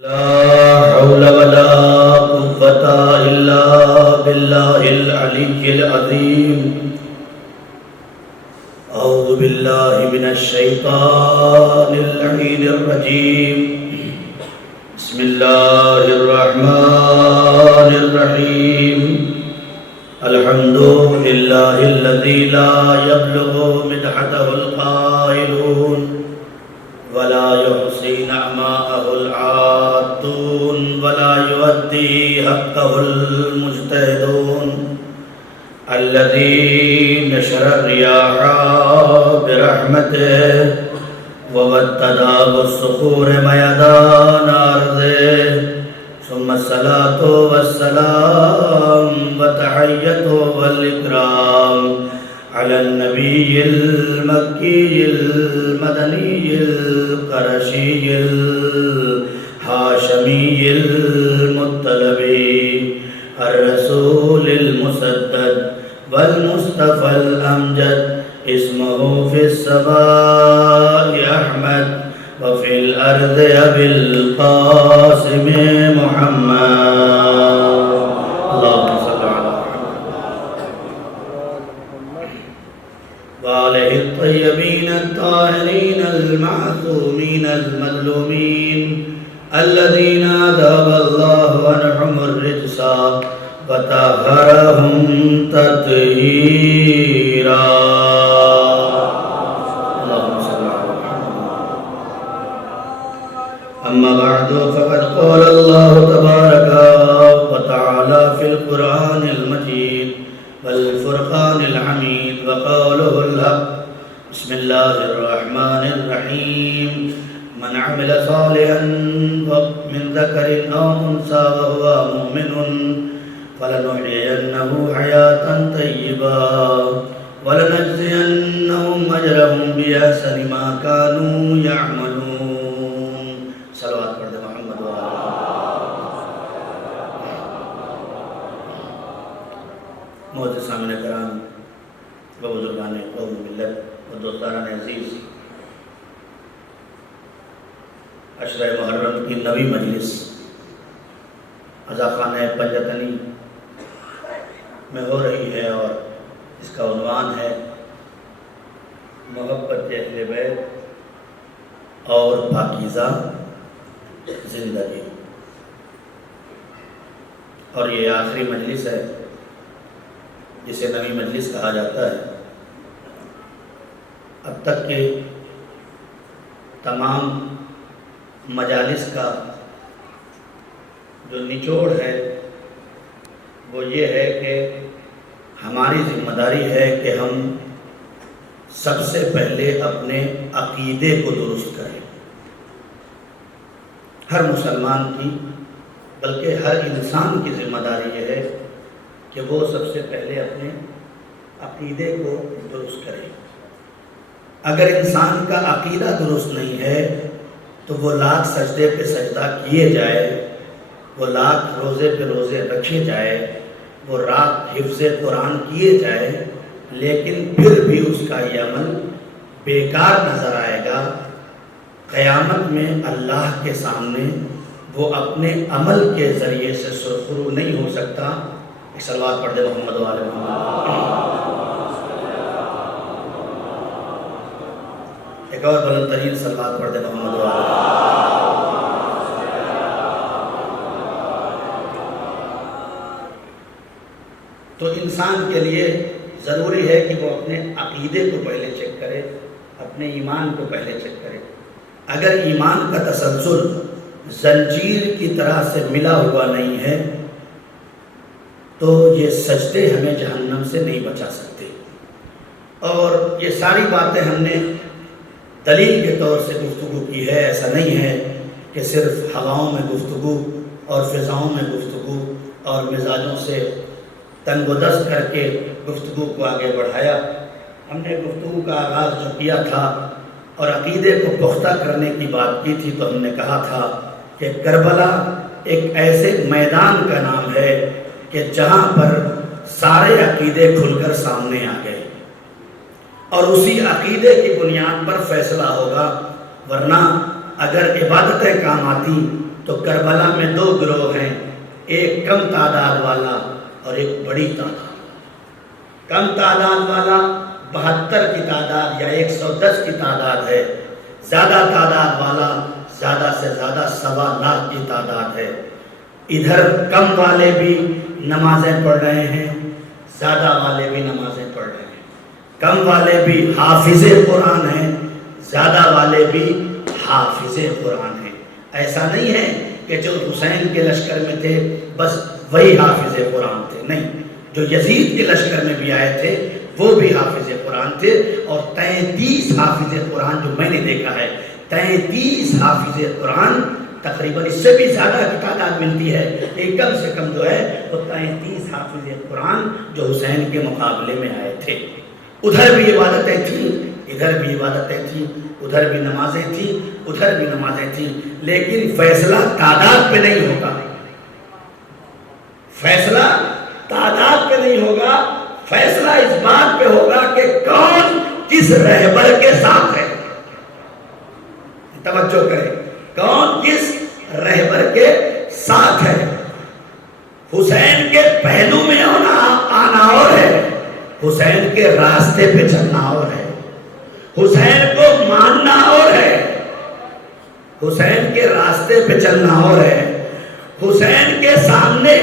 لا حول ولا قوة إلا بالله العلي العظيم. أعوذ بالله من الشيطان اللعين الرجيم. بسم الله الرحمن الرحيم. الحمد لله الذي لا يبلغ مدحته القائلون ولا يحصي نعماءه العادون ولا يؤدي حقه المجتهدون. الذي نشر الرياح برحمته ووتدا بالصخور ميدان أرضه. ثم الصلاة والسلام والتحية والإكرام على النبي المكي المدني القرشي الهاشمي المطلبي الرسول المسدد والمصطفى الأمجد. اسمه في السماء أحمد وفي الأرض أبي القاسم محمد. اللهم صل على محمد وآله الطيبين الطاهرين المعصومين المظلومين الذين أذهب الله عنهم الرجس وطهرهم تطهيرا. اللهم صل على محمد. أما بعد فقد قال الله تبارك وتعالى في القرآن المجيد والفرقان الحميد وقوله الحق. بسم الله الرحمن الرحيم. من عمل صالحا من ذكر أو أنثى وهو مؤمن فلنحيينه حياة طيبة ولنجزينهم أجرهم بأحسن ما كانوا يعملون. صلوات پڑھ دے محمد وآلہ. معزز سامعین کرام و بزرگان قوم ملت و دوستان عزیز، عشرہ محرم کی نویں مجلس عزاخانہ پنجتنی میں ہو رہی ہے اور اس کا عنوان ہے محبت اہل بیت اور پاکیزہ زندگی. اور یہ آخری مجلس ہے جسے نویں مجلس کہا جاتا ہے. اب تک کے تمام مجالس کا جو نچوڑ ہے وہ یہ ہے کہ ہماری ذمہ داری ہے کہ ہم سب سے پہلے اپنے عقیدے کو درست کریں. ہر مسلمان کی بلکہ ہر انسان کی ذمہ داری یہ ہے کہ وہ سب سے پہلے اپنے عقیدے کو درست کرے. اگر انسان کا عقیدہ درست نہیں ہے تو وہ لاکھ سجدے پہ سجدہ کیے جائے، وہ لاکھ روزے پہ روزے رکھے جائے، وہ رات حفظ قرآن کیے جائے، لیکن پھر بھی اس کا یہ عمل بیکار نظر آئے گا. قیامت میں اللہ کے سامنے وہ اپنے عمل کے ذریعے سے سرخرو نہیں ہو سکتا. ایک صلوات پڑھ دے محمد وآلہ محمد. ایک اور بلند ترین صلوات پڑھ دے محمد وآلہ. تو انسان کے لیے ضروری ہے کہ وہ اپنے عقیدے کو پہلے چیک کرے، اپنے ایمان کو پہلے چیک کرے. اگر ایمان کا تسلسل زنجیر کی طرح سے ملا ہوا نہیں ہے تو یہ سجدے ہمیں جہنم سے نہیں بچا سکتے. اور یہ ساری باتیں ہم نے دلیل کے طور سے گفتگو کی ہے. ایسا نہیں ہے کہ صرف ہواؤں میں گفتگو اور فضاؤں میں گفتگو اور مزاجوں سے تنگ و دست کر کے گفتگو کو آگے بڑھایا. ہم نے گفتگو کا آغاز جو کیا تھا اور عقیدے کو پختہ کرنے کی بات کی تھی تو ہم نے کہا تھا کہ کربلا ایک ایسے میدان کا نام ہے کہ جہاں پر سارے عقیدے کھل کر سامنے آ گئے اور اسی عقیدے کی بنیاد پر فیصلہ ہوگا. ورنہ اگر عبادتیں کام آتی تو کربلا میں دو گروہ ہیں، ایک کم تعداد والا اور ایک بڑی تعداد۔ کم تعداد والا 72 کی تعداد یا 110 کی تعداد ہے، زیادہ تعداد والا زیادہ سے زیادہ 1.25 لاکھ کی تعداد ہے۔ ادھر کم والے بھی نمازیں پڑھ رہے ہیں، زیادہ والے بھی نمازیں پڑھ رہے ہیں۔ کم والے بھی حافظ قرآن ہیں، زیادہ والے بھی حافظ قرآن ہیں۔ ایسا نہیں ہے کہ جو حسین کے لشکر میں تھے بس وہی حافظ قرآن تھے، نہیں، جو یزید کے لشکر میں بھی آئے تھے وہ بھی حافظ قرآن تھے۔ اور 33 حافظ قرآن جو میں نے دیکھا ہے، 33 حافظ قرآن، تقریباً اس سے بھی زیادہ کی تعداد ملتی ہے، لیکن کم سے کم جو ہے وہ 33 حافظ قرآن جو حسین کے مقابلے میں آئے تھے۔ ادھر بھی عبادتیں تھیں، ادھر بھی عبادتیں تھیں، ادھر بھی نمازیں تھیں، ادھر بھی نمازیں تھیں، لیکن فیصلہ تعداد پہ نہیں ہوگا، فیصلہ تعداد پہ نہیں ہوگا، فیصلہ اس بات پہ ہوگا کہ کون کس رہبر کے ساتھ ہے۔ توجہ کریں، کون کس رہبر کے ساتھ ہے۔ حسین کے پہلو میں آنا اور ہے، حسین کے راستے پہ چلنا اور ہے، حسین کو ماننا اور ہے، حسین کے راستے پہ چلنا اور ہے، حسین کے سامنے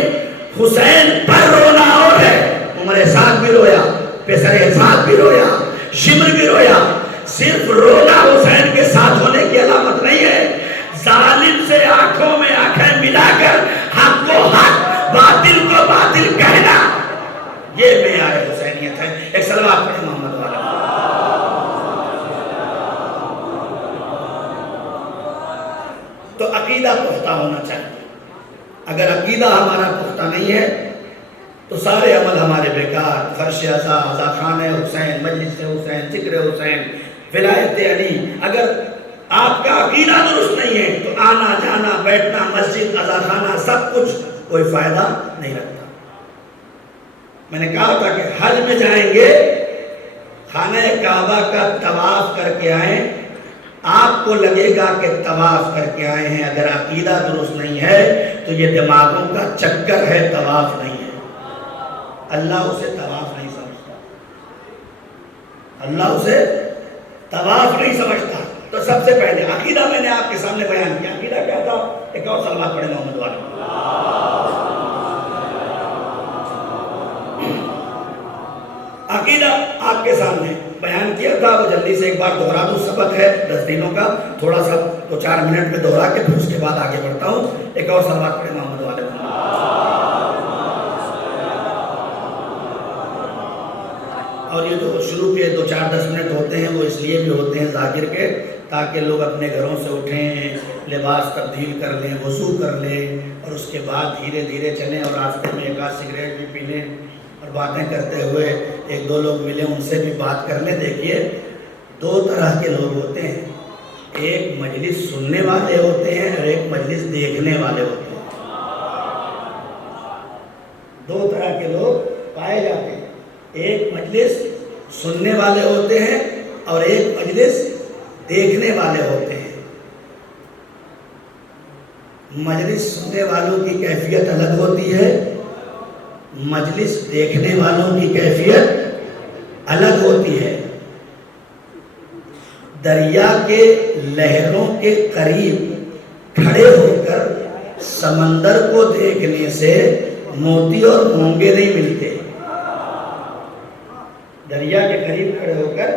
حسین پر رونا اور ہے۔ عمر سعد بھی رویا، پیسر سعد بھی رویا، شمر بھی رویا۔ صرف رونا حسین کے ساتھ ہونے کی علامت نہیں ہے، ظالم سے آنکھوں میں آنکھیں ملا کر حق کو حق، باطل کو باطل کہنا، یہ معیار حسینیت ہے۔ ایک صلوات پڑھیں محمد والا۔ تو عقیدہ پختہ ہونا چاہیے۔ اگر عقیدہ ہمارا پختہ نہیں ہے تو سارے عمل ہمارے بیکار، فرش عزا، عزا خانہ حسین، مجلس حسین، ذکر حسین، ولایت علی۔ اگر آپ کا عقیدہ درست نہیں ہے تو آنا جانا بیٹھنا مسجد عزا خانہ سب کچھ کوئی فائدہ نہیں رکھتا۔ میں نے کہا تھا کہ حج میں جائیں گے، خانہ کعبہ کا طواف کر کے آئیں، آپ کو لگے گا کہ طواف کر کے آئے ہیں، اگر عقیدہ درست نہیں ہے تو یہ دماغوں کا چکر ہے، طواف نہیں ہے۔ اللہ اسے طواف نہیں سمجھتا، اللہ اسے طواف نہیں سمجھتا۔ تو سب سے پہلے عقیدہ میں نے آپ کے سامنے بیان کیا، عقیدہ کیا تھا؟ ایک اور صلوات پڑھیں محمد والے۔ عقیدہ آپ کے سامنے بیان کیا تھا، وہ جلدی سے ایک بار دہرا دوں، سبق ہے 10 دنوں کا، تھوڑا سا 2-4 منٹ میں دہرا کے پھر اس کے بعد آگے بڑھتا ہوں۔ ایک اور صلوات پڑھیں محمد والے۔ اور یہ جو شروع کے 2-4-10 منٹ ہوتے ہیں وہ اس لیے بھی ہوتے ہیں ذاکر کے، تاکہ لوگ اپنے گھروں سے اٹھیں، لباس تبدیل کر لیں، وضو کر لیں، اور اس کے بعد دھیرے دھیرے چلیں، اور راستے میں ایک آدھ سگریٹ بھی پی لیں، اور باتیں کرتے ہوئے 1-2 لوگ ملے ان سے بھی بات کر لیں۔ دیکھیے 2 طرح کے لوگ ہوتے ہیں، ایک مجلس سننے والے ہوتے ہیں اور ایک مجلس دیکھنے والے ہوتے ہیں۔ 2 طرح کے لوگ پائے جاتے ہیں، ایک مجلس سننے والے ہوتے ہیں اور ایک مجلس دیکھنے والے ہوتے ہیں۔ مجلس سننے والوں کی کیفیت الگ ہوتی ہے، مجلس دیکھنے والوں کی کیفیت الگ ہوتی ہے۔ دریا کے لہروں کے قریب کھڑے ہو کر سمندر کو دیکھنے سے موتی اور مونگے نہیں ملتے۔ دریا کے قریب کھڑے ہو کر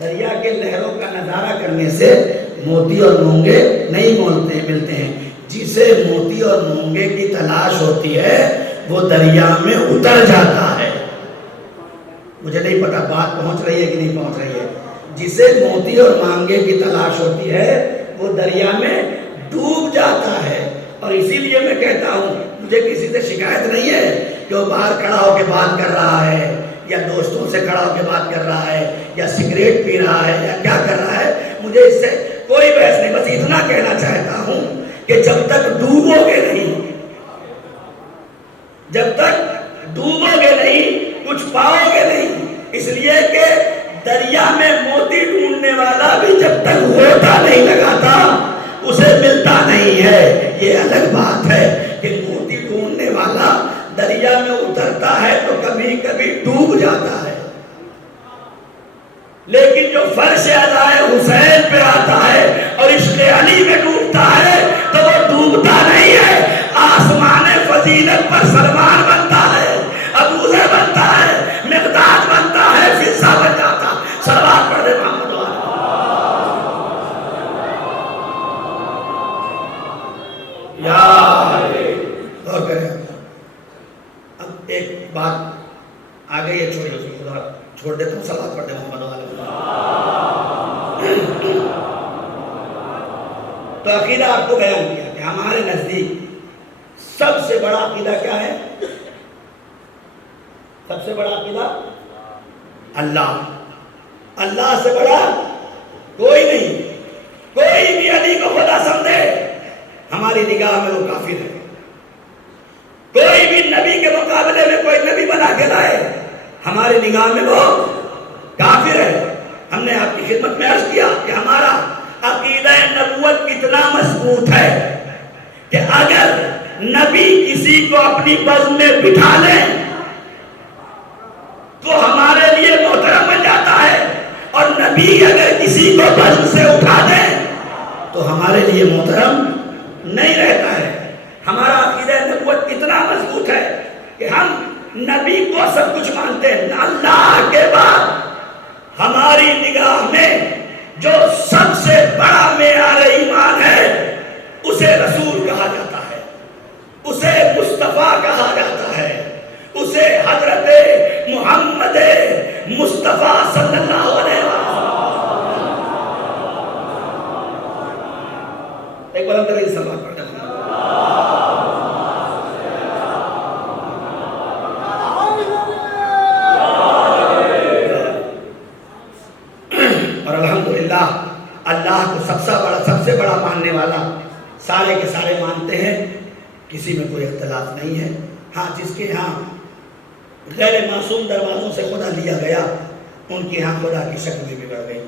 دریا کے لہروں کا نظارہ کرنے سے موتی اور مونگے نہیں ملتے ہیں۔ جسے موتی اور مونگے کی تلاش ہوتی ہے وہ دریا میں اتر جاتا ہے۔ مجھے نہیں پتا بات پہنچ رہی ہے کہ نہیں پہنچ رہی ہے۔ جسے موتی اور مانگے کی تلاش ہوتی ہے وہ دریا میں ڈوب جاتا ہے۔ اور اسی لیے میں کہتا ہوں، مجھے کسی سے شکایت نہیں ہے کہ وہ باہر کھڑا ہو کے بات کر رہا ہے، یا دوستوں سے کھڑا ہو کے بات کر رہا ہے، یا سگریٹ پی رہا ہے، یا کیا کر رہا ہے، مجھے اس سے کوئی بحث نہیں۔ بس اتنا کہنا چاہتا ہوں کہ جب تک ڈوبو گے نہیں، جب تک ڈوبو گے نہیں کچھ پاؤ گے نہیں۔ اس لیے کہ دریا میں موتی ڈھونڈنے والا بھی جب تک غوطہ نہیں لگاتا اسے ملتا نہیں ہے۔ یہ الگ بات ہے کہ موتی ڈھونڈنے والا دریا میں اترتا ہے تو کبھی کبھی ڈوب جاتا ہے، لیکن جو فرش ادائے حسین پہ آتا ہے اور عشق علی میں ڈوبتا ہے تو وہ ڈوبتا نہیں ہے، آسمان فضیلت پر سلمان بنتا ہے، ابوذر بنتا ہے، مقداد بنتا ہے، فضہ بن جاتا۔ صلوات پڑھ دے محمد والا۔ یا غور کریں۔ اب ایک بات آگے یہ چھوڑی اس خدا چھوڑ دیتا ہوں، صلوات پڑھ دے محمد والا۔ تو عقیدہ آپ کو بیان کیا کہ ہمارے نزدیک سب سے بڑا عقیدہ کیا ہے؟ سب سے بڑا عقیدہ اللہ، اللہ سے بڑا کوئی نہیں۔ کوئی بھی علی کو خدا سمجھے ہماری نگاہ میں وہ کافر ہے۔ کوئی بھی نبی کے مقابلے میں کوئی نبی بنا کے لائے ہماری نگاہ میں وہ کافر ہے۔ ہم نے آپ کی خدمت میں عرض کیا کہ ہمارا عقیدہ نبوت کتنا مضبوط ہے کہ اگر نبی کسی کو اپنی بزم میں بٹھا لیں تو ہمارے لیے محترم بن جاتا ہے، اور نبی اگر کسی کو بزم سے اٹھا دیں تو ہمارے لیے محترم نہیں رہتا ہے۔ ہمارا عقیدہ نبوت کتنا مضبوط ہے کہ ہم نبی کو سب کچھ مانتے ہیں، اللہ کے بعد ہماری نگاہ میں جو سب سے بڑا معیار ایمان ہے اسے رسول کہا جاتا ہے، اسے مصطفیٰ کہا جاتا ہے، اسے حضرت محمد مصطفیٰ صلی اللہ علیہ وسلم۔ ایک بار اندر یہ سوال پڑھتا ہوں۔ اور الحمدللہ اللہ کو سب سے بڑا ماننے والا سارے کے سارے مانتے ہیں، کسی میں کوئی اختلاف نہیں ہے۔ ہاں جس کے ہاں غیر معصوم دروازوں سے خدا لیا گیا ان کے ہاں خدا کی شکل بھی بگڑ گئی،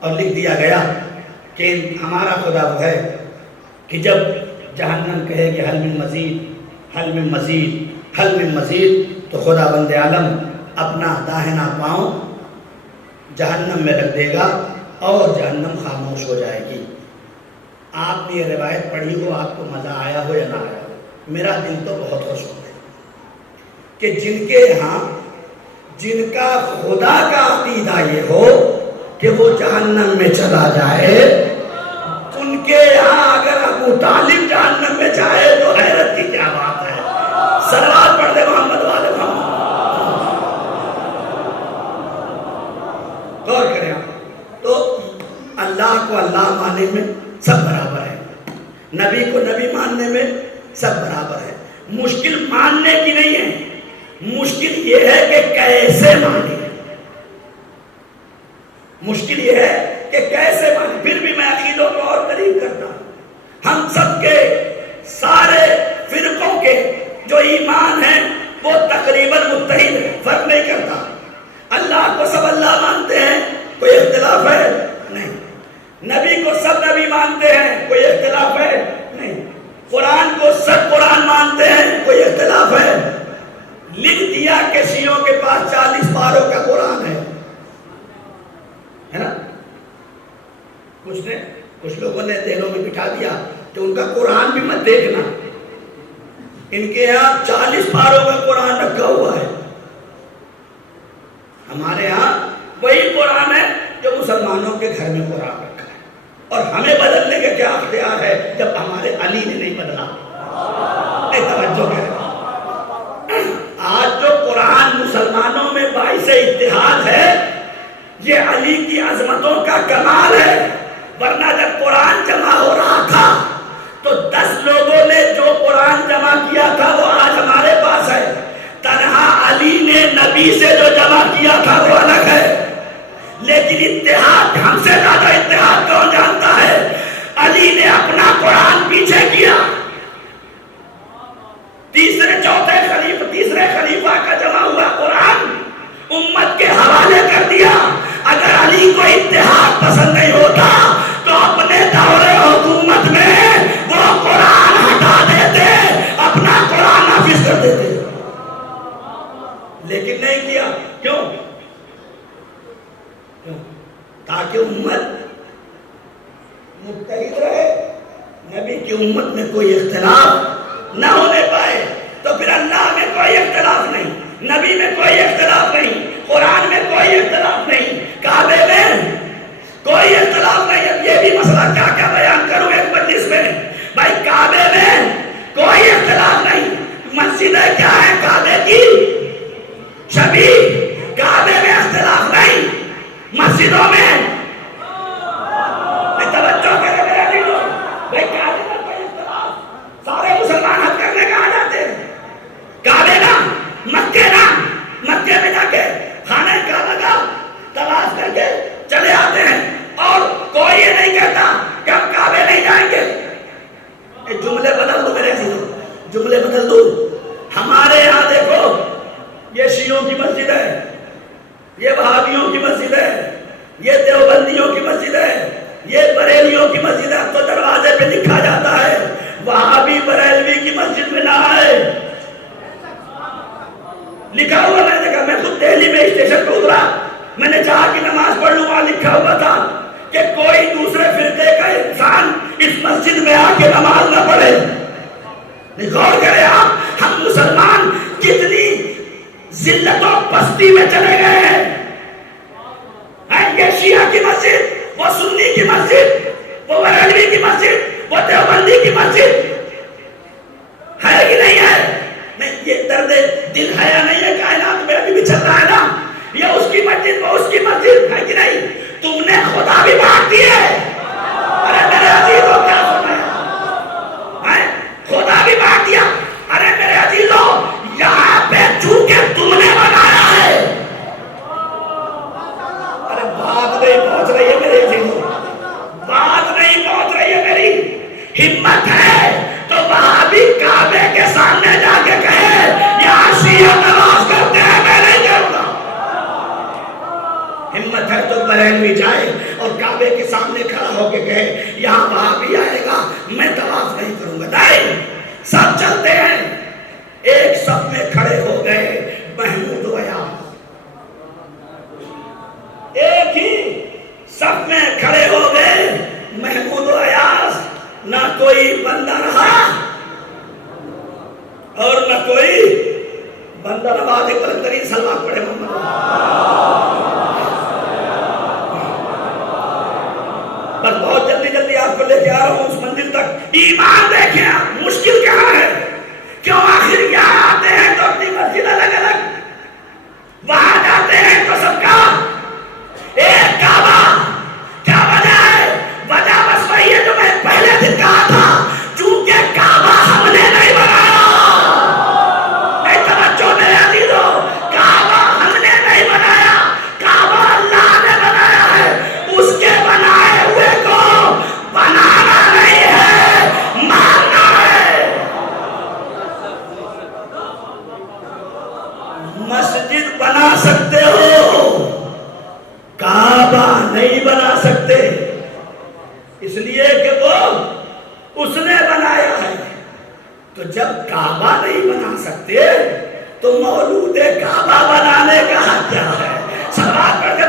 اور لکھ دیا گیا کہ ہمارا خدا وہ ہے کہ جب جہنم کہے کہ حل من مزید، حل من مزید، حل من مزید، تو خدا بند عالم اپنا داہنا پاؤں جہنم میں رکھ دے گا اور جہنم خاموش ہو جائے گی۔ آپ نے یہ روایت پڑھی ہو، آپ کو مزہ آیا ہو یا نہ آیا ہو، میرا دل تو بہت خوش ہو گیا کہ جن کے یہاں جن کا خدا کا عقیدہ یہ ہو کہ وہ جہنم میں چلا جائے، ان کے یہاں اگر ابو طالب جہنم میں جائے تو حیرت کی کیا بات ہے۔ صلوات پڑھ دے محمد والے محمد۔ غور کریں آپ، تو اللہ کو اللہ ماننے میں سب برابر ہے، نبی کو نبی ماننے میں سب برابر ہے۔ مشکل ماننے کی نہیں ہے، مشکل یہ ہے کہ کیسے مانے، مشکل یہ ہے کہ کیسے مانے۔ پھر بھی میں عقیدوں کو اور قریب کرتا ہوں، ہم سب کے سارے فرقوں کے جو ایمان ہیں وہ تقریباً متحد ہے، فرق نہیں کرتا۔ اللہ کو سب اللہ مانتے ہیں، کوئی اختلاف ہے نہیں۔ نبی کو سب نبی مانتے ہیں، کوئی اختلاف ہے نہیں۔ قرآن کو سب قرآن مانتے ہیں، کوئی اختلاف ہے۔ لکھ دیا کہ شیعوں کے پاس 40 پاروں کا قرآن ہے نا؟ کچھ لوگوں نے دہنوں میں بٹھا دیا کہ ان کا قرآن بھی مت دیکھنا، ان کے یہاں 40 پاروں کا قرآن رکھا ہوا ہے۔ ہمارے ہاں وہی قرآن ہے جو مسلمانوں کے گھر میں قرآن رکھا ہے، اور ہمیں بدلنے کا کیا اختیار ہے جب ہمارے علی نے نہیں بدلا؟ توجہ ہے۔ آج جو قرآن مسلمانوں میں باعث اتحاد ہے یہ علی کی عظمتوں کا کمال ہے، ورنہ جب قرآن جمع ہو رہا تھا تو 10 لوگوں نے جو قرآن جمع کیا تھا وہ آج ہمارے پاس ہے، تنہا علی نے نبی سے جو جمع کیا تھا وہ الگ ہے۔ لیکن اتحاد، ہم سے زیادہ اتحاد کون جانتا ہے؟ علی نے کی امت میں کوئی اختلاف نہ ہونے پائے، تو پھر اللہ میں کوئی اختلاف نہیں، نبی میں کوئی اختلاف نہیں، قرآن میں کوئی اختلاف نہیں، کعبے میں کوئی اختلاف نہیں۔ اب یہ بھی مسئلہ کیا کیا بیان کروں ایک مجلس میں، بھائی کعبے میں کوئی اختلاف نہیں، مسجدیں کیا ہے کعبے کی شبیہ، کعبے میں اختلاف نہیں، مسجدوں میں توجہ کرے میرے عزیزو، بھائی کعبے میں کوئی اختلاف، سارے مسلمان حج کرنے کا آ جاتے ہیں، کعبے نا مکے میں جا کے خانہ کعبہ کا طواف کر کے چلے آتے ہیں، اور کوئی یہ نہیں کہتا کہ ہم کعبے نہیں جائیں گے۔ یہ جملے بدل دو میرے عزیزو، جملے بدل دو۔ ہمارے یہاں دیکھو، یہ شیعوں کی مسجد ہے، یہ وہابیوں کی مسجد ہے، یہ دیوبندیوں کی مسجد ہے، یہ بریلیوں کی مسجد ہے۔ تو دروازے پہ لکھا جاتا ہے وہابی بریلوی کی مسجد میں نہ آئے، لکھا ہوا میں نے دیکھا۔ میں خود دہلی میں اسٹیشن پہ اترا، میں نے چاہا کہ نماز پڑھ لوں، وہاں لکھا ہوا تھا کہ کوئی دوسرے فرقے کا انسان اس مسجد میں آ کے نماز نہ پڑھے۔ غور کرے آپ، ہم مسلمان کتنی ذلت و پستی میں چلے گئے ہیں۔ یہ شیعہ کی مسجد، وہ سنی کی مسجد، وہ بریلوی کی مسجد، وہ دیوبندی کی مسجد ہے کہ نہیں ہے؟ نہیں، یہ درد دل ہے یا نہیں ہے کائنات میں ابھی بھی چلتا ہے نا؟ یہ اس کی مسجد، وہ اس کی مسجد ہے کہ نہیں؟ تم نے خدا بھی بانٹ دیے۔ ارے میرے عزیزوں کیا سنا ہے؟ خدا بھی بانٹ دیا۔ ارے میرے عزیزوں، یہاں پہ چونکہ تم نے بنایا ہے۔ ارے بات نہیں پہنچ رہی ہے میرے عزیزوں، بات نہیں پہنچ رہی ہے میری۔ ہمت ہے تو وہابی کعبے کے سامنے جا کے کہے یہاں شیعہ نماز کرتے ہیں، میں نہیں کرتا۔ ہمت ہے تو بریلوی جائے اور کعبے کے سامنے کھڑا ہو کے کہے یہاں وہابی آئے گا، میں طواف نہیں کروں گا۔ نہیں، سب چلتے ہیں۔ ایک صف میں کھڑے ہو گئے محمود و ایاز، ایک ہی صف میں کھڑے ہو گئے محمود و ایاز، نہ کوئی بندہ رہا اور نہ کوئی بندہ نواز بلندرین سلوات پڑھے محمد۔ بس بہت جلدی آپ کو لے کے آ رہا ہوں اس منزل تک۔ ایمان دیکھیں آپ، مشکل کہاں ہے؟ کیوں آخر یہاں آتے ہیں تو اپنی مسجد الگ الگ، وہاں جاتے ہیں تو سب کا ایک کعبہ؟ کیا وجہ ہے؟ وجہ بس وہی ہے جو میں پہلے دن کہا تھا، چونکہ کعبہ ہم نے نہیں بنایا۔ نہیں توجہ میرے عزیزوں، کعبہ ہم نے نہیں بنایا، کعبہ اللہ نے بنایا ہے۔ اس کے بنائے ہوئے کو بنانا نہیں ہے، ماننا ہے۔ مسجد بنا سکتے ہو، کعبہ نہیں بنا سکتے، اس لیے کہ وہ اس نے بنایا ہے۔ تو جب کعبہ نہیں بنا سکتے تو مولود کعبہ بنانے کا حق کیا ہے؟ سوال کر کے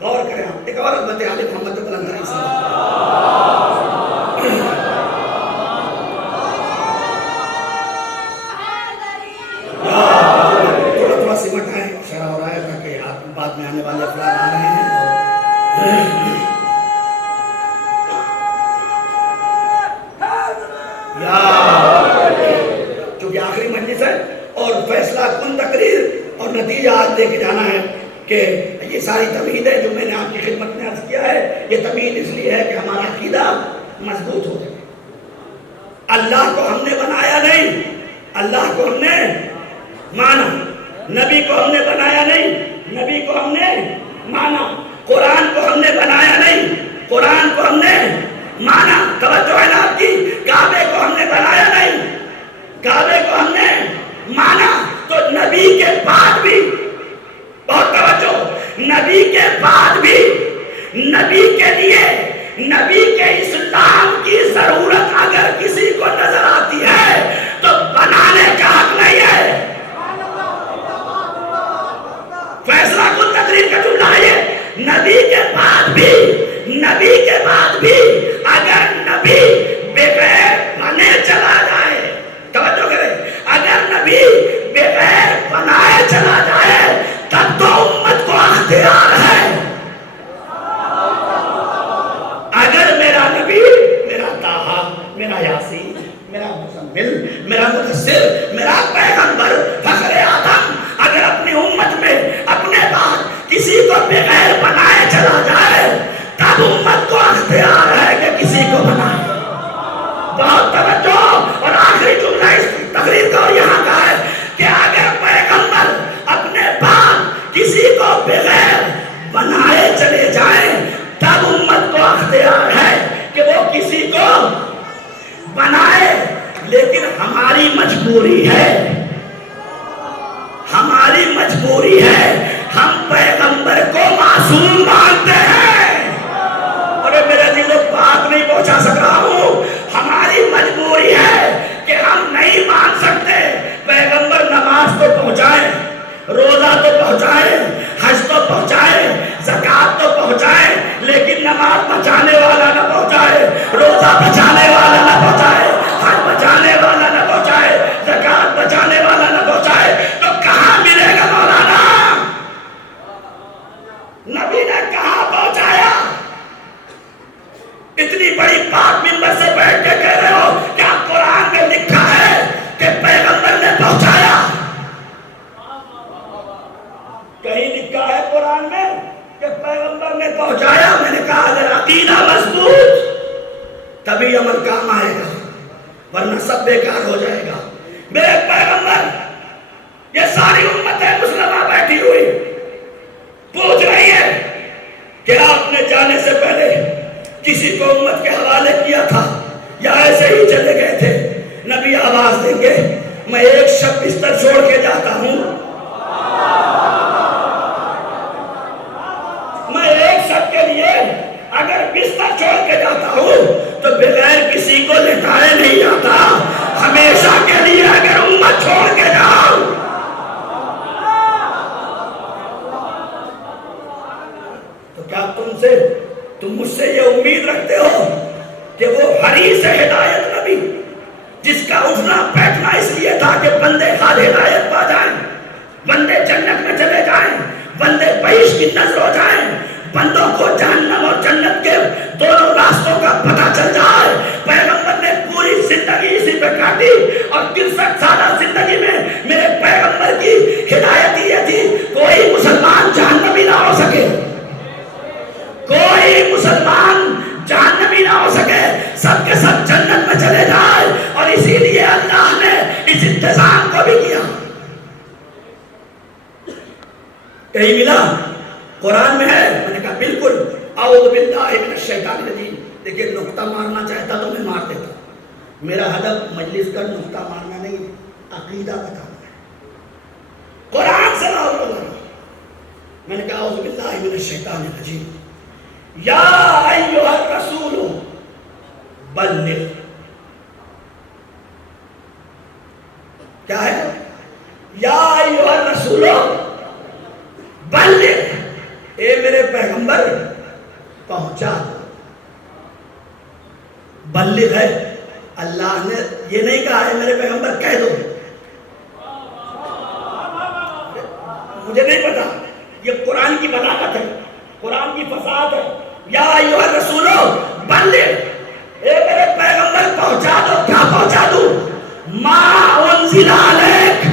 غور کریں آپ۔ ایک اور بات علی محمد بلندرین صاحب، تھوڑا سمٹ ہے، اشارہ ہو رہا ہے تاکہ آپ بعد میں آنے والے افراد آ رہے ہیں۔ چونکہ آخری مجلس ہے اور فیصلہ کن تقریر اور نتیجہ آج لے کے جانا ہے کہ یہ ساری تمہید ہے جو میں نے آپ کی خدمت میں عرض کیا ہے، یہ تمہید اس لیے ہے کہ ہمارا عقیدہ مضبوط ہو جائے۔ اللہ کو ہم نے بنایا نہیں، اللہ کو ہم نے مانا، نبی کو ہم نے بنایا نہیں، نبی کو ہم نے مانا، قرآن کو ہم نے بنایا نہیں، قرآن کو ہم نے مانا۔ توجہ ہے نا آپ کی؟ کعبے کو ہم نے بنایا نہیں، کعبے کو ہم نے مانا۔ تو نبی کے بعد بھی، بہت توجہ، نبی کے بعد بھی نبی کے لیے، نبی کے اسلام کی ضرورت اگر کسی کو نظر آتی ہے تو بنانے کا حق نہیں ہے۔ فیصلہ کن تقریر کا جملہ ہے یہ، نبی کے بعد بھی اگر نبی بغیر بنے چلا جائے، توجہ کریں، اگر نبی بغیر بنائے چلا جائے تب تو امت کو اختیار ہے۔ اگر میرا نبی، میرا طٰہٰ، میرا یاسین، میرا مزمل، میرا مدثر، میرا پیغمبر فخر آدم اگر اپنی امت میں اپنے بعد کسی کو بغیر بنائے چلا جائے تب امت کو اختیار ہے کہ کسی کو بنائے۔ بہت توجہ، اور آخری جملہ اس تقریر کا یہاں کا ہے کہ اگر پیغمبر اپنے بعد کسی کو بغیر بنائے چلے جائیں تب امت کو اختیار ہے کہ وہ کسی کو بنائے۔ لیکن ہماری مجبوری ہے، ہماری مجبوری ہے، ہم پیغمبر کو معصوم مانتے ہیں۔ اور میرے عزیزو بات نہیں پہنچا سک رہا ہوں، ہماری مجبوری ہے کہ ہم نہیں مان سکتے پیغمبر نماز تو پہنچائیں، روزہ تو پہنچائیں، حج تو پہنچائیں، زکوٰۃ تو پہنچائیں، لیکن نماز بچانے والا نہ پہنچائے، روزہ بچانے والا نہ پہنچائے، حج بچانے والا نہ پہنچائے، زکوٰۃ بچانے والا نہ پہنچائے، تو کہاں ملے گا مولانا؟ نبی نے کہاں پہنچایا؟ اتنی بڑی بات منبر سے بیٹھ کے کہہ رہے ہو کیا قرآن میں لکھا ہے کہ پیغمبر نے پہنچایا؟ کہیں لکھا ہے قرآن میں کہ پیغمبر نے پہنچایا؟ میں نے کہا اگر عقیدہ مضبوط تبھی عمل کام آئے گا، ورنہ سب بیکار ہو جائے گا۔ میرے پیغمبر، یہ ساری امتیں مسلمہ بیٹھی ہوئی پوچھ رہی ہے کہ آپ نے جانے سے پہلے کسی کو امت کے حوالے کیا تھا یا ایسے ہی چلے گئے تھے؟ نبی آواز دیں گے میں ایک شب بستر چھوڑ کے جاتا ہوں، میں ایک شب کے لیے اگر بستر چھوڑ کے جاتا ہوں تو بغیر کسی کو لٹائے نہیں جاتا، ہمیشہ کے لیے اگر امت چھوڑ کے جاؤ۔ تو کیا تم مجھ سے یہ امید رکھتے ہو کہ وہ حریص ہدایت نبی جس کا اٹھنا بیٹھنا اس لیے تھا کہ بندے خود ہدایت پا جائیں، بندے جنت میں چلے جائیں، بندے بہشت کی نظر ہو جائیں، بندوں کو جہنم اور جنت کے دونوں راستوں کا پتہ چل جائے، پیغمبر نے پوری زندگی اسی پہ کاٹی اور 63 سالہ زندگی میں میرے پیغمبر کی ہدایت یہ تھی کوئی مسلمان جہنمی نہ ہو سکے، کوئی مسلمان جہنمی نہ ہو سکے، سب کے سب جنت میں چلے جائے، اور اسی لیے اللہ نے اس انتظام کو بھی کیا۔ کہیں ملا؟ قرآن میں ہے؟ میں نے کہا بالکل، اعوذ باللہ من الشیطان الرجیم۔ دیکھیں نقطہ مارنا چاہتا تو میں مار دیتا، میرا ہدف مجلس کا نقطہ مارنا نہیں، عقیدہ بتانا ہے، قرآن سے لاؤ بولا۔ میں نے کہا اعوذ باللہ من الشیطان الرجیم، یا ایھا الرسول بلغ۔ کیا ہے؟ یا ایھا الرسول بلغ، اے میرے پیغمبر پہنچا دو۔ بلغ ہے، اللہ نے یہ نہیں کہا ہے میرے پیغمبر کہہ دو، مجھے نہیں پتا، یہ قرآن کی بلاغت ہے، قرآن کی فصاحت ہے۔ یا ایھا الرسول بلغ، اے میرے پیغمبر پہنچا دو۔ کیا پہنچا دوں؟ ما انزل علیک،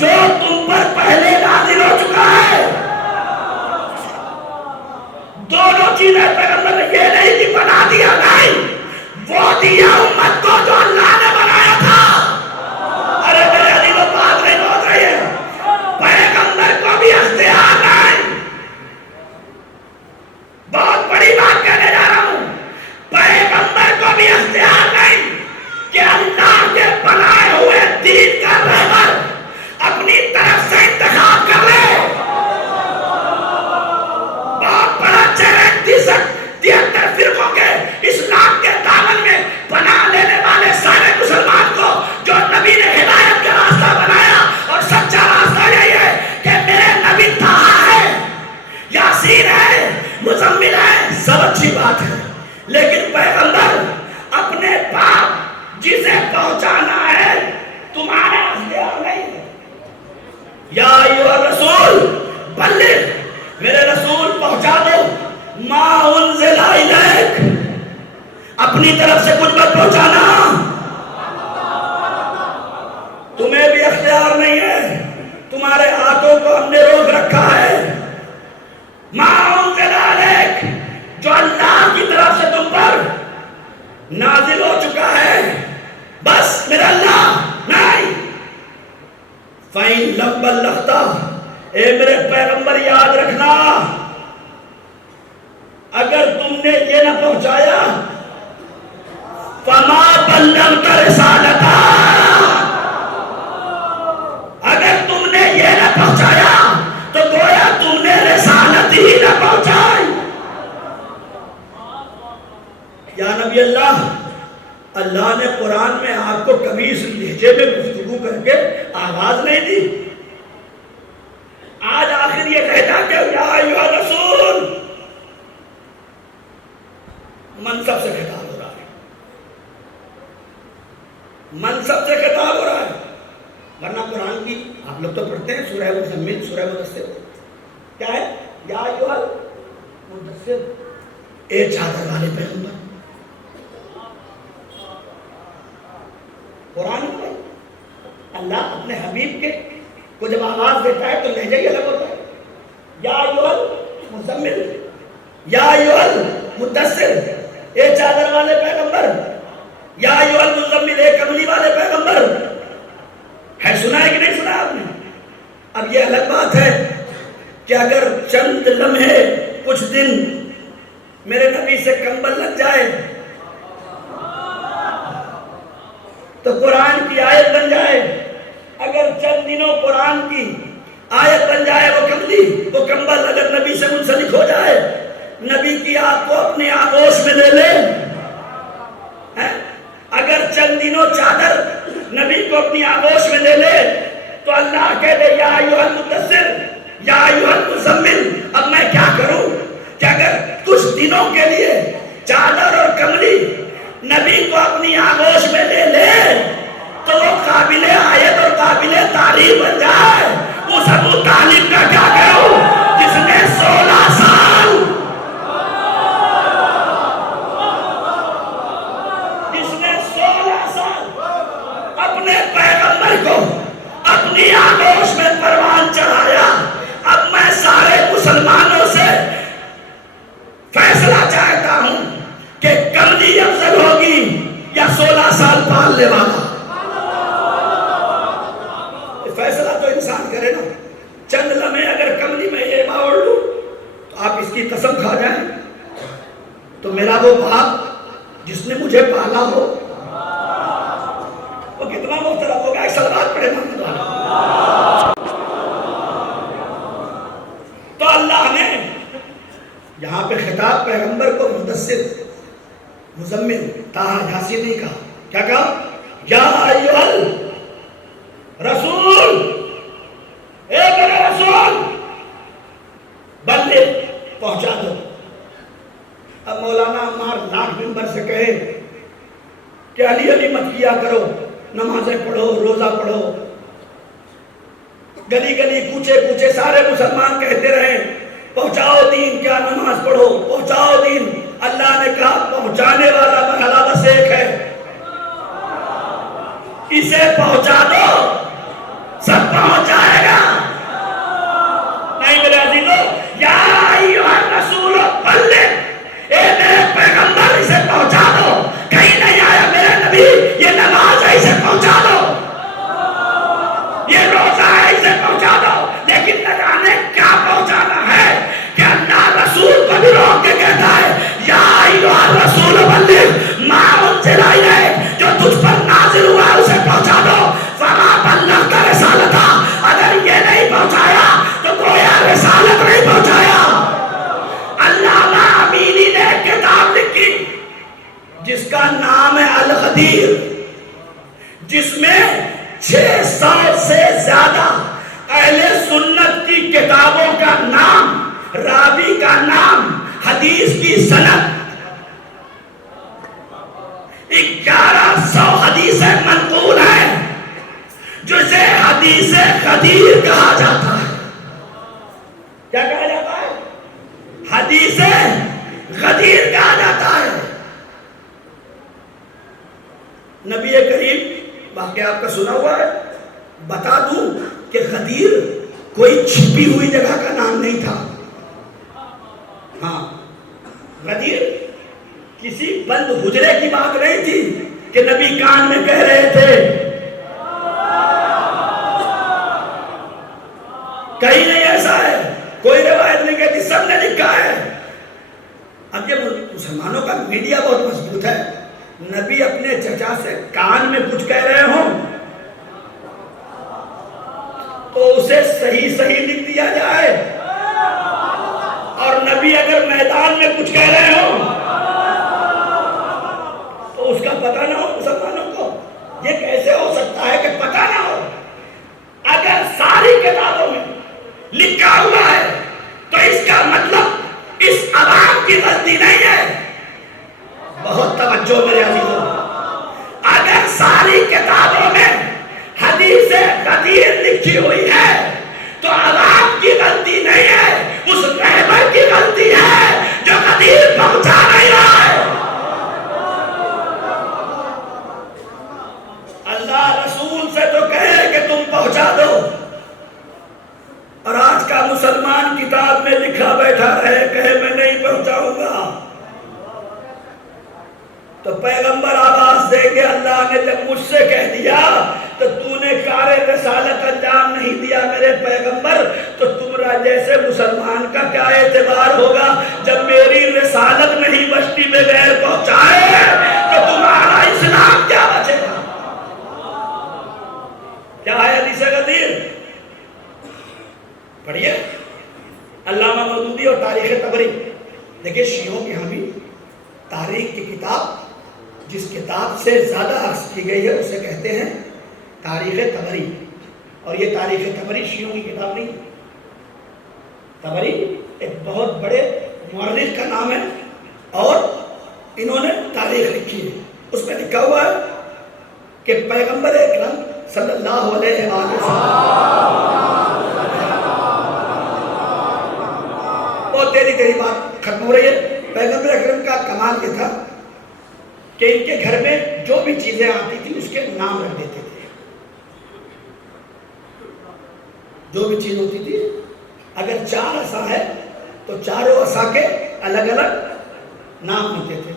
جو تم پر پہلے نازل ہو چکا ہے۔ دونوں چیزیں پیغمبر نے یہ نہیں کہ بنا دیا، نہیں، وہ دیا امت کو جو اللہ نے بنایا تھا۔ ارے میرے عزیزو بات نہیں پہنچ رہی ہے، پیغمبر کو بھی اختیار نہیں، بہت بڑی بات کہنے جا رہا ہوں، پیغمبر کو بھی اختیار نہیں کہ اللہ کے بنائے ہوئے دین کا رہبر اپنی طرف سے انتخاب کر لے۔ بہت بڑا چیلنج 73 فرقوں کے اسلام کے دامن میں بنا لینے والے سارے مسلمان کو جو نبی نے ہدایت کا راستہ بنایا، اور سچا راستہ یہی ہے کہ میرے نبی طٰہٰ ہے، یاسین ہے، مزمل ہے، سب اچھی بات ہے، لیکن پیغمبر اپنے باپ جسے پہنچانا ہے تمہارا اختیار نہیں ہے۔ یا ایھا الرسول بلغ، میرے رسول پہنچا دو، ما انزل الیک، اپنی طرف سے کچھ مت پہنچانا، تمہیں بھی اختیار نہیں ہے، تمہارے ہاتھوں کو ہم نے روک رکھا ہے۔ ما انزل الیک، جو اللہ کی طرف سے تم پر نازل ہو چکا ہے، بس میرا اللہ نہیں۔ فَإِن لَمْ بَلَّغْتَ، اے میرے پیغمبر یاد رکھنا، اگر تم نے یہ نہ پہنچایا، فَمَا بَلَّغْتَ رِسَالَتَهْ، اگر تم نے یہ نہ پہنچایا تو گویا تم نے رسالت ہی نہ پہنچائی۔ یا نبی اللہ، اللہ نے قرآن میں آپ کو کبھی اس لہجے میں گفتگو کر کے آواز نہیں دی، آج آخر یہ کہتا کہ یا ایھا الرسول، منصب سے خطاب ہو رہا ہے، منصب سے خطاب ہو رہا ہے، ورنہ قرآن کی آپ لوگ تو پڑھتے ہیں سورہ مزمل، سورہ مدثر، کیا ہے؟ یا ایھا المدثر، اے چادر والے پیغمبر، قرآن میں اللہ اپنے حبیب کے کو جب آواز دیتا ہے تو لہجہ ہی الگ ہوتا ہے۔ یا ایھا المزمل، یا ایھا المدثر، اے چادر والے پیغمبر، یا ایھا المزمل، اے کملی والے پیغمبر، ہے سنا ہے کہ نہیں سنا آپ نے؟ اب یہ الگ بات ہے کہ اگر چند لمحے کچھ دن میرے نبی سے کمبل لگ جائے تو قرآن کی آیت بن جائے، اگر چند دنوں قرآن کی آیت بن جائے وہ کمبل اگر نبی سے منسلک ہو جائے، نبی کی آنکھ کو اپنی آغوش میں لے لے، اگر چند دنوں چادر نبی کو اپنی آغوش میں لے لے تو اللہ کہہ دے یا ایھا المدثر، یا ایھا المزمل، اب میں کیا کروں کہ اگر کچھ دنوں کے لیے چادر اور کملی نبی کو اپنی آغوش میں لے لے تو وہ قابل آیت اور قابل تعریف بن جائے۔ اس ابو طالب کا کیا کہوں جس نے 16 سال اپنے پیغمبر کو اپنی آغوش میں پروان چڑھایا۔ اب میں سارے مسلمانوں سے فیصلہ چاہتا ہوں کہ کملی افضل ہوگی یا 16 سال پالنے والا؟ فیصلہ تو انسان کرے نا۔ چند لمحے اگر کملی میں یہ باوڑ لوں تو آپ اس کی قسم کھا جائیں تو میرا وہ باپ جس نے مجھے پالا ہو وہ کتنا محترم ہوگا۔ ایک صلوات پڑھے محمد والا۔ تو اللہ نے یہاں پہ خطاب پیغمبر کو مدثر، مزمل، طٰہٰ، یاسین نہیں کہا، کیا کہا؟ یا ایھا الرسول، اے میرے رسول بلغ، پہنچا دو۔ اب مولانا عمار لاکھ منبر سے کہے کہ علی علی مت کیا کرو، نمازیں پڑھو، روزہ پڑھو، گلی گلی کوچے کوچے سارے مسلمان کہتے رہے پہنچاؤ دین، کیا نماز پڑھو، پہنچاؤ دین۔ اللہ نے کہا پہنچانے والا مرحلہ بس ایک ہے، اسے پہنچا دو، سب پہنچ جائے گا۔ نہیں میرے عزیزو، یا ایھا الرسول بلغ، اے میرے پیغمبر اسے پہنچا دو۔ کہیں نہیں آیا میرے نبی یہ نماز ہے اسے پہنچا دو، یہ روزہ ہے اسے پہنچا دو، لیکن نہ جانے کیا پہنچانا ہے کہ اللہ رسول کو بھی روک کے کہتا ہے یا ایھا الرسول بلغ ما انزل الیک، جو تجھ پر نازل ہوا ہے اسے پہنچا دو۔ فما بلغت رسالتہ، اگر یہ نہیں پہنچایا تو گویا رسالت نہیں پہنچایا۔ علامہ امینی نے ایک کتاب لکھی جس کا نام ہے الغدیر، جس میں 600 سے زیادہ اہل سنت کی کتابوں کا نام، راوی کا نام، حدیث کی سند 1100 حدیثیں منقول ہیں جسے حدیث غدیر کہا جاتا ہے. کیا کہا جاتا ہے؟ حدیث غدیر کہا جاتا ہے. نبی کریم واقعہ آپ کا سنا ہوا ہے. بتا دوں کہ غدیر کوئی چھپی ہوئی جگہ کا نام نہیں تھا. ہاں، غدیر کسی بند حجرے کی بات نہیں تھی کہ نبی کان میں کہہ رہے تھے. کہیں نہیں ایسا ہے، کوئی روایت نہیں کہتی، سب نے لکھا ہے. اب یہ مسلمانوں کا میڈیا بہت مضبوط ہے. نبی اپنے چچا سے کان میں کچھ کہہ رہے ہوں تو اسے صحیح لکھ دیا جائے، اور نبی اگر میدان میں کچھ کہہ رہے ہوں تو اس کا پتہ نہ ہو مسلمانوں کو. یہ کیسے ہو سکتا ہے کہ پتہ نہ ہو؟ اگر ساری کتابوں میں لکھا ہوا ہے تو اس کا مطلب اس عوام کی غلطی نہیں ہے. بہت توجہ میرے عزیزوں. اگر ساری کتابوں میں حدیث غدیر لکھی ہوئی ہے تو عوام کی غلطی نہیں ہے، اس رہبر کی غلطی ہے جو غدیر پہنچا نہیں رہا ہے. اللہ رسول سے تو کہے کہ تم پہنچا دو، اور آج کا مسلمان کتاب میں لکھا بیٹھا رہے کہے میں نہیں پہنچاؤں گا. تو پیغمبر آواز دیں گے اللہ نے جب مجھ سے کہہ دیا تو تو نے کار رسالت انجام نہیں دیا میرے پیغمبر، تو تمہارا جیسے مسلمان کا کیا اعتبار ہوگا جب میری رسالت نہیں بستی میں غیر پہنچائے تو تمہارا اسلام کیا بچے گا؟ کیا ہے حدیث غدیر؟ پڑھیے علامہ مودودی اور تاریخ طبری. دیکھیں شیعوں کی ہم بھی تاریخ کی کتاب جس کتاب سے زیادہ عکس کی گئی ہے اسے کہتے ہیں تاریخ طبری. اور یہ تاریخ طبری شیعوں کی کتاب نہیں. طبری ایک بہت بڑے مورخ کا نام ہے اور انہوں نے تاریخ لکھی ہے. اس میں لکھا ہوا ہے کہ پیغمبر اکرم صلی اللہ علیہ وسلم، بہت تیری بات ختم ہو رہی ہے. پیغمبر اکرم کا کمال یہ تھا کہ ان کے گھر میں جو بھی چیزیں آتی تھی اس کے نام رکھ دیتے تھے. جو بھی چیز ہوتی تھی، اگر 4 عصا ہے تو چاروں عصا کے الگ الگ نام ہوتے تھے.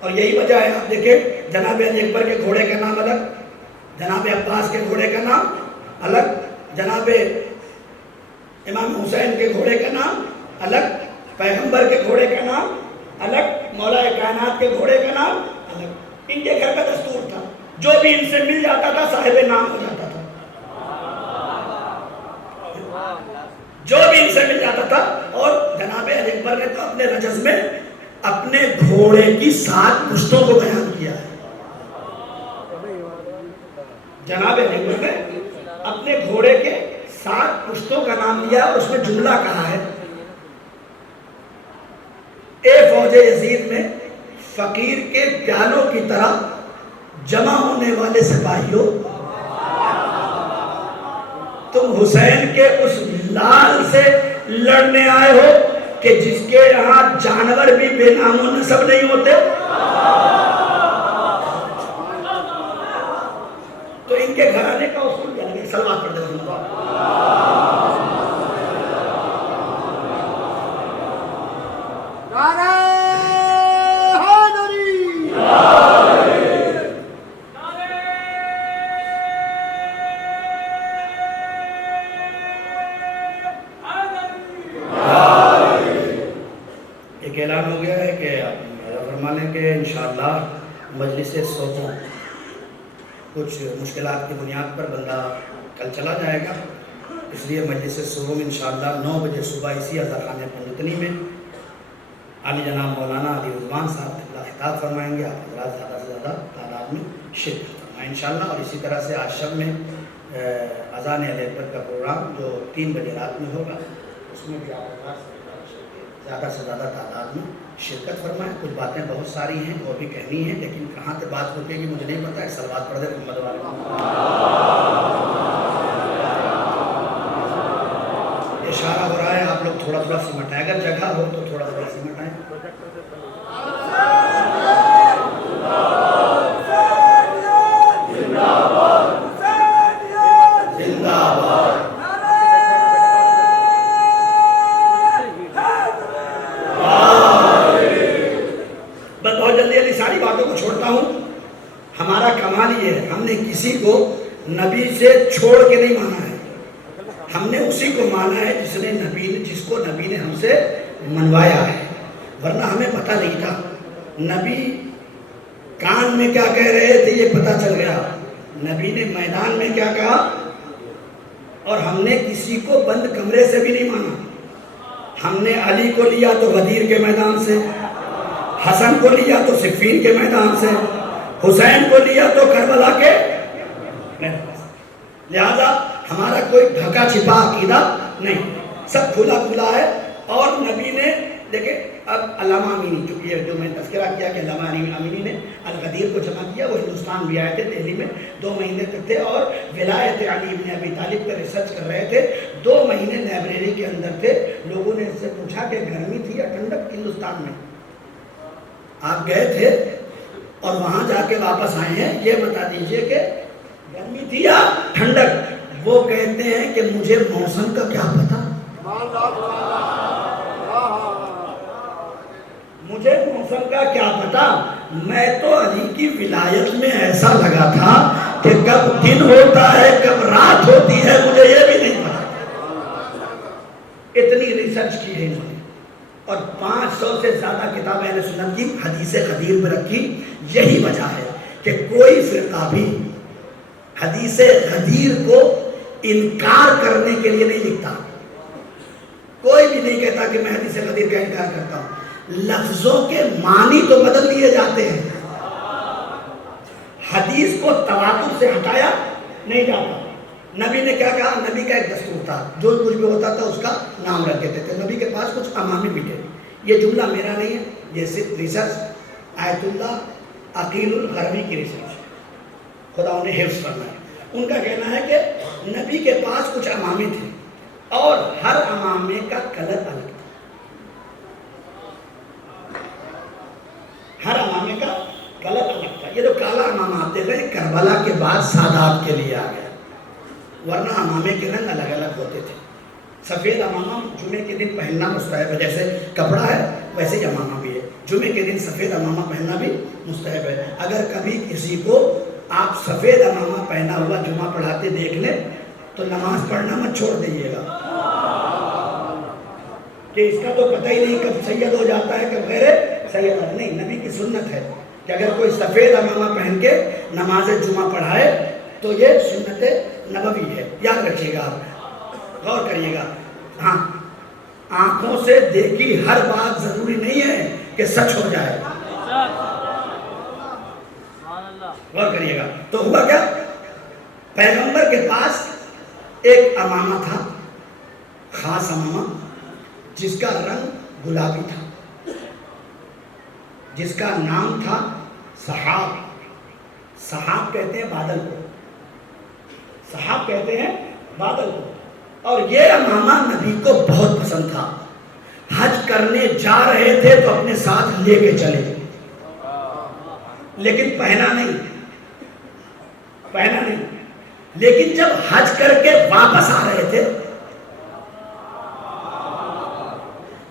اور یہی وجہ ہے آپ دیکھیں جناب علی اکبر کے گھوڑے کا نام الگ، جناب عباس کے گھوڑے کا نام الگ، جناب امام حسین کے گھوڑے کا نام الگ، پیغمبر کے گھوڑے کا نام الگ، مولا کائنات کے گھوڑے کا نام الگ. ان کے گھر کا دستور تھا جو بھی ان سے مل جاتا تھا صاحب نام ہو جاتا تھا. جو بھی ان سے مل جاتا تھا. اور جناب علی اکبر نے تو اپنے رجز میں اپنے گھوڑے کی 7 پشتوں کو بیان کیا ہے. جناب علی اکبر نے اپنے گھوڑے کے 7 پشتوں کا نام لیا اور اس میں جملہ کہا ہے اے فوج یزید میں فقیر کے پیالوں کی طرح جمع ہونے والے سپاہیوں، تم حسین کے اس لال سے لڑنے آئے ہو کہ جس کے یہاں جانور بھی بے نام و نسب نہیں ہوتے. تو ان کے گھرانے کا اصول کیا ہے؟ سلوات پڑھ دیں. ایک اعلان ہو گیا ہے کہ فرمانے کے انشاءاللہ مجلس سوچوں کچھ مشکلات کی بنیاد پر بندہ کل چلا جائے گا، اس لیے مجلس صبح انشاءاللہ 9 بجے صبح اسی عزا خانہ پنجتنی میں علی جناب مولانا علی رضوان صاحب خطاب فرمائیں گے. آپ حضرات زیادہ سے زیادہ تعداد میں شرکت فرمائیں انشاءاللہ. اور اسی طرح سے آج شب میں اذان علی اکبر کا پروگرام جو 3 بجے رات میں ہوگا اس میں بھی آپ حضرات زیادہ سے زیادہ تعداد میں شرکت فرمائیں. کچھ باتیں بہت ساری ہیں وہ بھی کہنی ہیں، لیکن کہاں سے بات رکے گی مجھے نہیں پتا ہے. صلوات پڑھ دیں محمد والے. اشارہ ہو رہا ہے آپ لوگ تھوڑا تھوڑا سمٹائیں، اگر جگہ ہو تو تھوڑا تھوڑا سمٹائیں. ہمارا کمال یہ ہے، ہم نے کسی کو نبی سے چھوڑ کے نہیں مانا ہے. ہم نے اسی کو مانا ہے جس کو نبی نے ہم سے منوایا ہے. ورنہ ہمیں پتہ نہیں تھا. نبی کان میں کیا کہہ رہے تھے یہ پتہ چل گیا، نبی نے میدان میں کیا کہا. اور ہم نے کسی کو بند کمرے سے بھی نہیں مانا. ہم نے علی کو لیا تو غدیر کے میدان سے، حسن کو لیا تو صفین کے میدان سے، حسین کو لیا تو کربلا کے. لہذا ہمارا کوئی ڈھکا چھپا عقیدہ نہیں، سب کھلا کھلا ہے. اور نبی نے دیکھیں اب علامہ امینی، چونکہ یہ جو میں تذکرہ کیا کہ علامہ امینی نے الغدیر کو جمع کیا، وہ ہندوستان بھی آئے تھے، دہلی میں 2 مہینے تک تھے اور ولایت علی بن ابی طالب پر ریسرچ کر رہے تھے. 2 مہینے لائبریری کے اندر تھے. لوگوں نے اس سے پوچھا کہ گرمی تھی یا ٹھنڈک ہندوستان میں؟ آپ گئے تھے اور وہاں جا کے واپس آئے ہیں، یہ بتا دیجئے کہ گرمی تھی یا ٹھنڈک. وہ کہتے ہیں کہ مجھے موسم کا کیا پتا، مجھے موسم کا کیا پتا. میں تو علی کی ولایت میں ایسا لگا تھا کہ کب دن ہوتا ہے کب رات ہوتی ہے مجھے یہ بھی نہیں پتا. اتنی ریسرچ کی ہے انہوں نے اور 500 سے زیادہ کتابیں اہل سنت کی حدیث غدیر میں رکھی. یہی وجہ ہے کہ کوئی فرقہ بھی حدیث غدیر کو انکار کرنے کے لیے نہیں لکھتا. کوئی بھی نہیں کہتا کہ میں حدیث غدیر کا انکار کرتا ہوں. لفظوں کے معنی تو بدل لیے جاتے ہیں، حدیث کو تواتر سے ہٹایا نہیں جاتا. نبی نے کیا کہا؟ نبی کا ایک دستور تھا، جو کچھ بھی ہوتا تھا اس کا نام رکھ دیتے تھے. نبی کے پاس کچھ امامی بھی تھے. یہ جملہ میرا نہیں ہے، یہ صرف ریسرچ آیت اللہ عقیل الغربی کی ریسرچ، خدا انہیں حفظ کرنا ہے. ان کا کہنا ہے کہ نبی کے پاس کچھ امامی تھے اور ہر امامے کا کلر الگ تھا. ہر امامے کا کلر الگ تھا. یہ جو کالا امامہ آپ دیکھ رہے ہیں کربلا کے بعد سادات کے لیے آ گیا، ورنہ امامے کے رنگ الگ الگ ہوتے تھے. سفید امامہ جمعے کے دن پہننا مستحب ہے، جیسے کپڑا ہے ویسے ہی امامہ بھی ہے. جمعے کے دن سفید امامہ پہننا بھی مستحب ہے. اگر کبھی کسی کو آپ سفید امامہ پہنا ہوا جمعہ پڑھاتے دیکھ لیں تو نماز پڑھنا مت چھوڑ دیجیے گا، کہ اس کا تو پتہ ہی نہیں کب سید ہو جاتا ہے کب غیر سید ہے. نہیں، نبی کی سنت ہے کہ اگر کوئی سفید امامہ پہن کے نماز جمعہ پڑھائے تو یہ سنت نبوی ہے. یاد رکھیے گا، آپ غور کریے گا. ہاں، آنکھوں سے دیکھی ہر بات ضروری نہیں ہے کہ سچ ہو جائے. غور کریے گا. تو ہوا کیا؟ پیغمبر کے پاس ایک امامہ تھا، خاص امامہ، جس کا رنگ گلابی تھا، جس کا نام تھا سحاب. سحاب کہتے ہیں بادل کو، سحاب کہتے ہیں بادل کو. اور یہ امامہ نبی کو بہت پسند تھا. حج کرنے جا رہے تھے تو اپنے ساتھ لے کے چلے، لیکن پہنا نہیں. لیکن جب حج کر کے واپس آ رہے تھے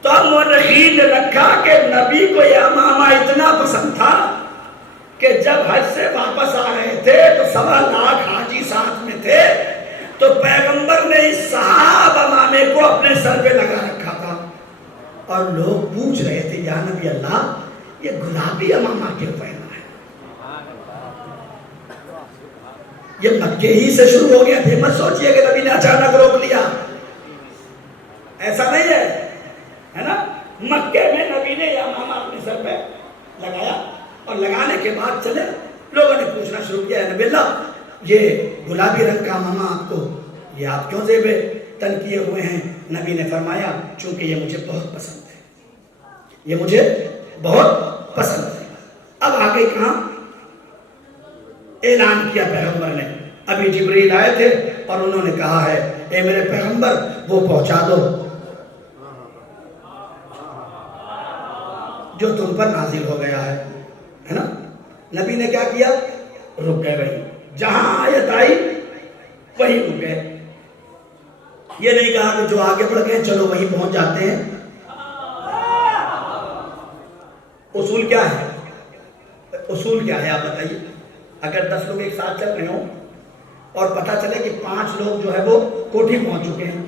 تو مورخین نے رکھا کہ نبی کو یہ امامہ اتنا پسند تھا کہ جب حج سے واپس آ رہے تھے تو 1.25 لاکھ حاجی ساتھ میں تھے، تو پیغمبر نے اس صحاب امامے کو اپنے سر پہ لگا رکھا تھا. اور لوگ پوچھ رہے تھے یا نبی اللہ یہ گلابی امامہ کیوں پہنا ہے؟ یہ مکے ہی سے شروع ہو گیا تھے. مت سوچئے کہ نبی نے اچانک روک لیا، ایسا نہیں ہے نا. مکے میں نبی نے یہ امامہ اپنے سر پہ لگایا اور لگانے کے بعد چلے. لوگوں نے پوچھنا شروع کیا نبی اللہ یہ گلابی رنگ کا امامہ آپ کو، یہ آپ کیوں زیب تن کیے ہوئے ہیں؟ نبی نے فرمایا چونکہ یہ مجھے بہت پسند ہے. یہ مجھے بہت پسند ہے۔ اب آگے کہاں اعلان کیا پیغمبر نے، ابھی جبریل آئے تھے اور انہوں نے کہا ہے اے میرے پیغمبر وہ پہنچا دو جو تم پر نازل ہو گیا ہے نا۔ نبی نے کیا کیا؟ رک گئے، وہی جہاں آیت آئی وہی رک گئے۔ یہ نہیں کہا کہ جو آگے بڑھ گئے چلو وہیں پہنچ جاتے ہیں۔ اصول کیا ہے؟ اصول کیا ہے آپ بتائیے؟ اگر 10 لوگ ایک ساتھ چل رہے ہوں اور پتہ چلے کہ 5 لوگ جو ہے وہ کوٹھی پہنچ چکے ہیں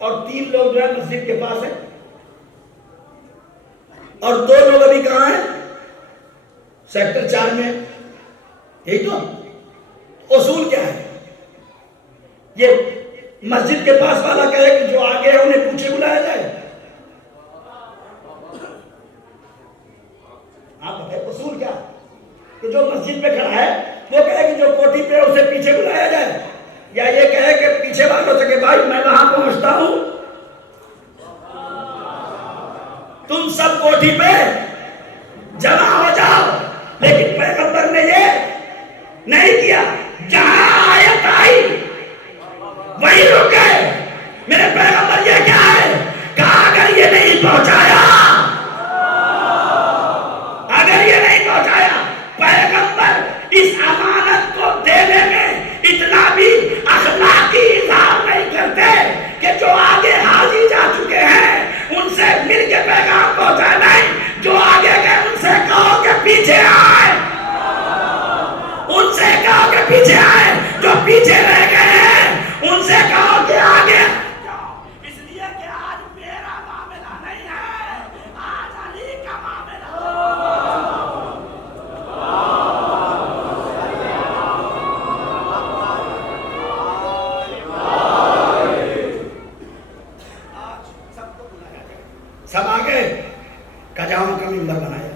اور 3 لوگ جو ہے مسجد کے پاس ہیں اور 2 لوگ ابھی کہاں ہیں؟ سیکٹر 4 میں۔ یہی تو اصول کیا ہے؟ یہ مسجد کے پاس والا کہے کہ جو آگے ہے انہیں پیچھے بلایا جائے؟ آپ بتائیں اصول کیا؟ کہ جو مسجد پہ کھڑا ہے وہ کہے کہ جو کوٹھی پہ اسے پیچھے بلایا جائے، یا یہ کہے کہ پیچھے والوں سے کہ بھائی میں وہاں پہنچتا ہوں، تم سب کوٹھی پہ جمع ہو جاؤ۔ لیکن پیغمبر نے یہ نہیں کیا، جہاں آیت آئی وہی رک گئے۔ میرے پیغمبر یہ کیا ہے؟ کہا اگر یہ نہیں پہنچایا، اگر یہ نہیں پہنچایا، پیغمبر اس امانت کو دینے میں اتنا بھی اخلاقی اظہار نہیں کرتے کہ جو آگے حاضر جا چکے ہیں ان سے مل کے پیغام پہنچا نہیں، جو آگے گئے ان سے کہو کہ پیچھے آئے، ان سے کہو کہ پیچھے آئے، جو پیچھے رہ گئے ہیں ان سے کہو کہ آگے، اس لیے کہ آج میرا معاملہ نہیں ہے، آج علی کا معاملہ سب آگے۔ کجاؤں کا ممبر بنایا۔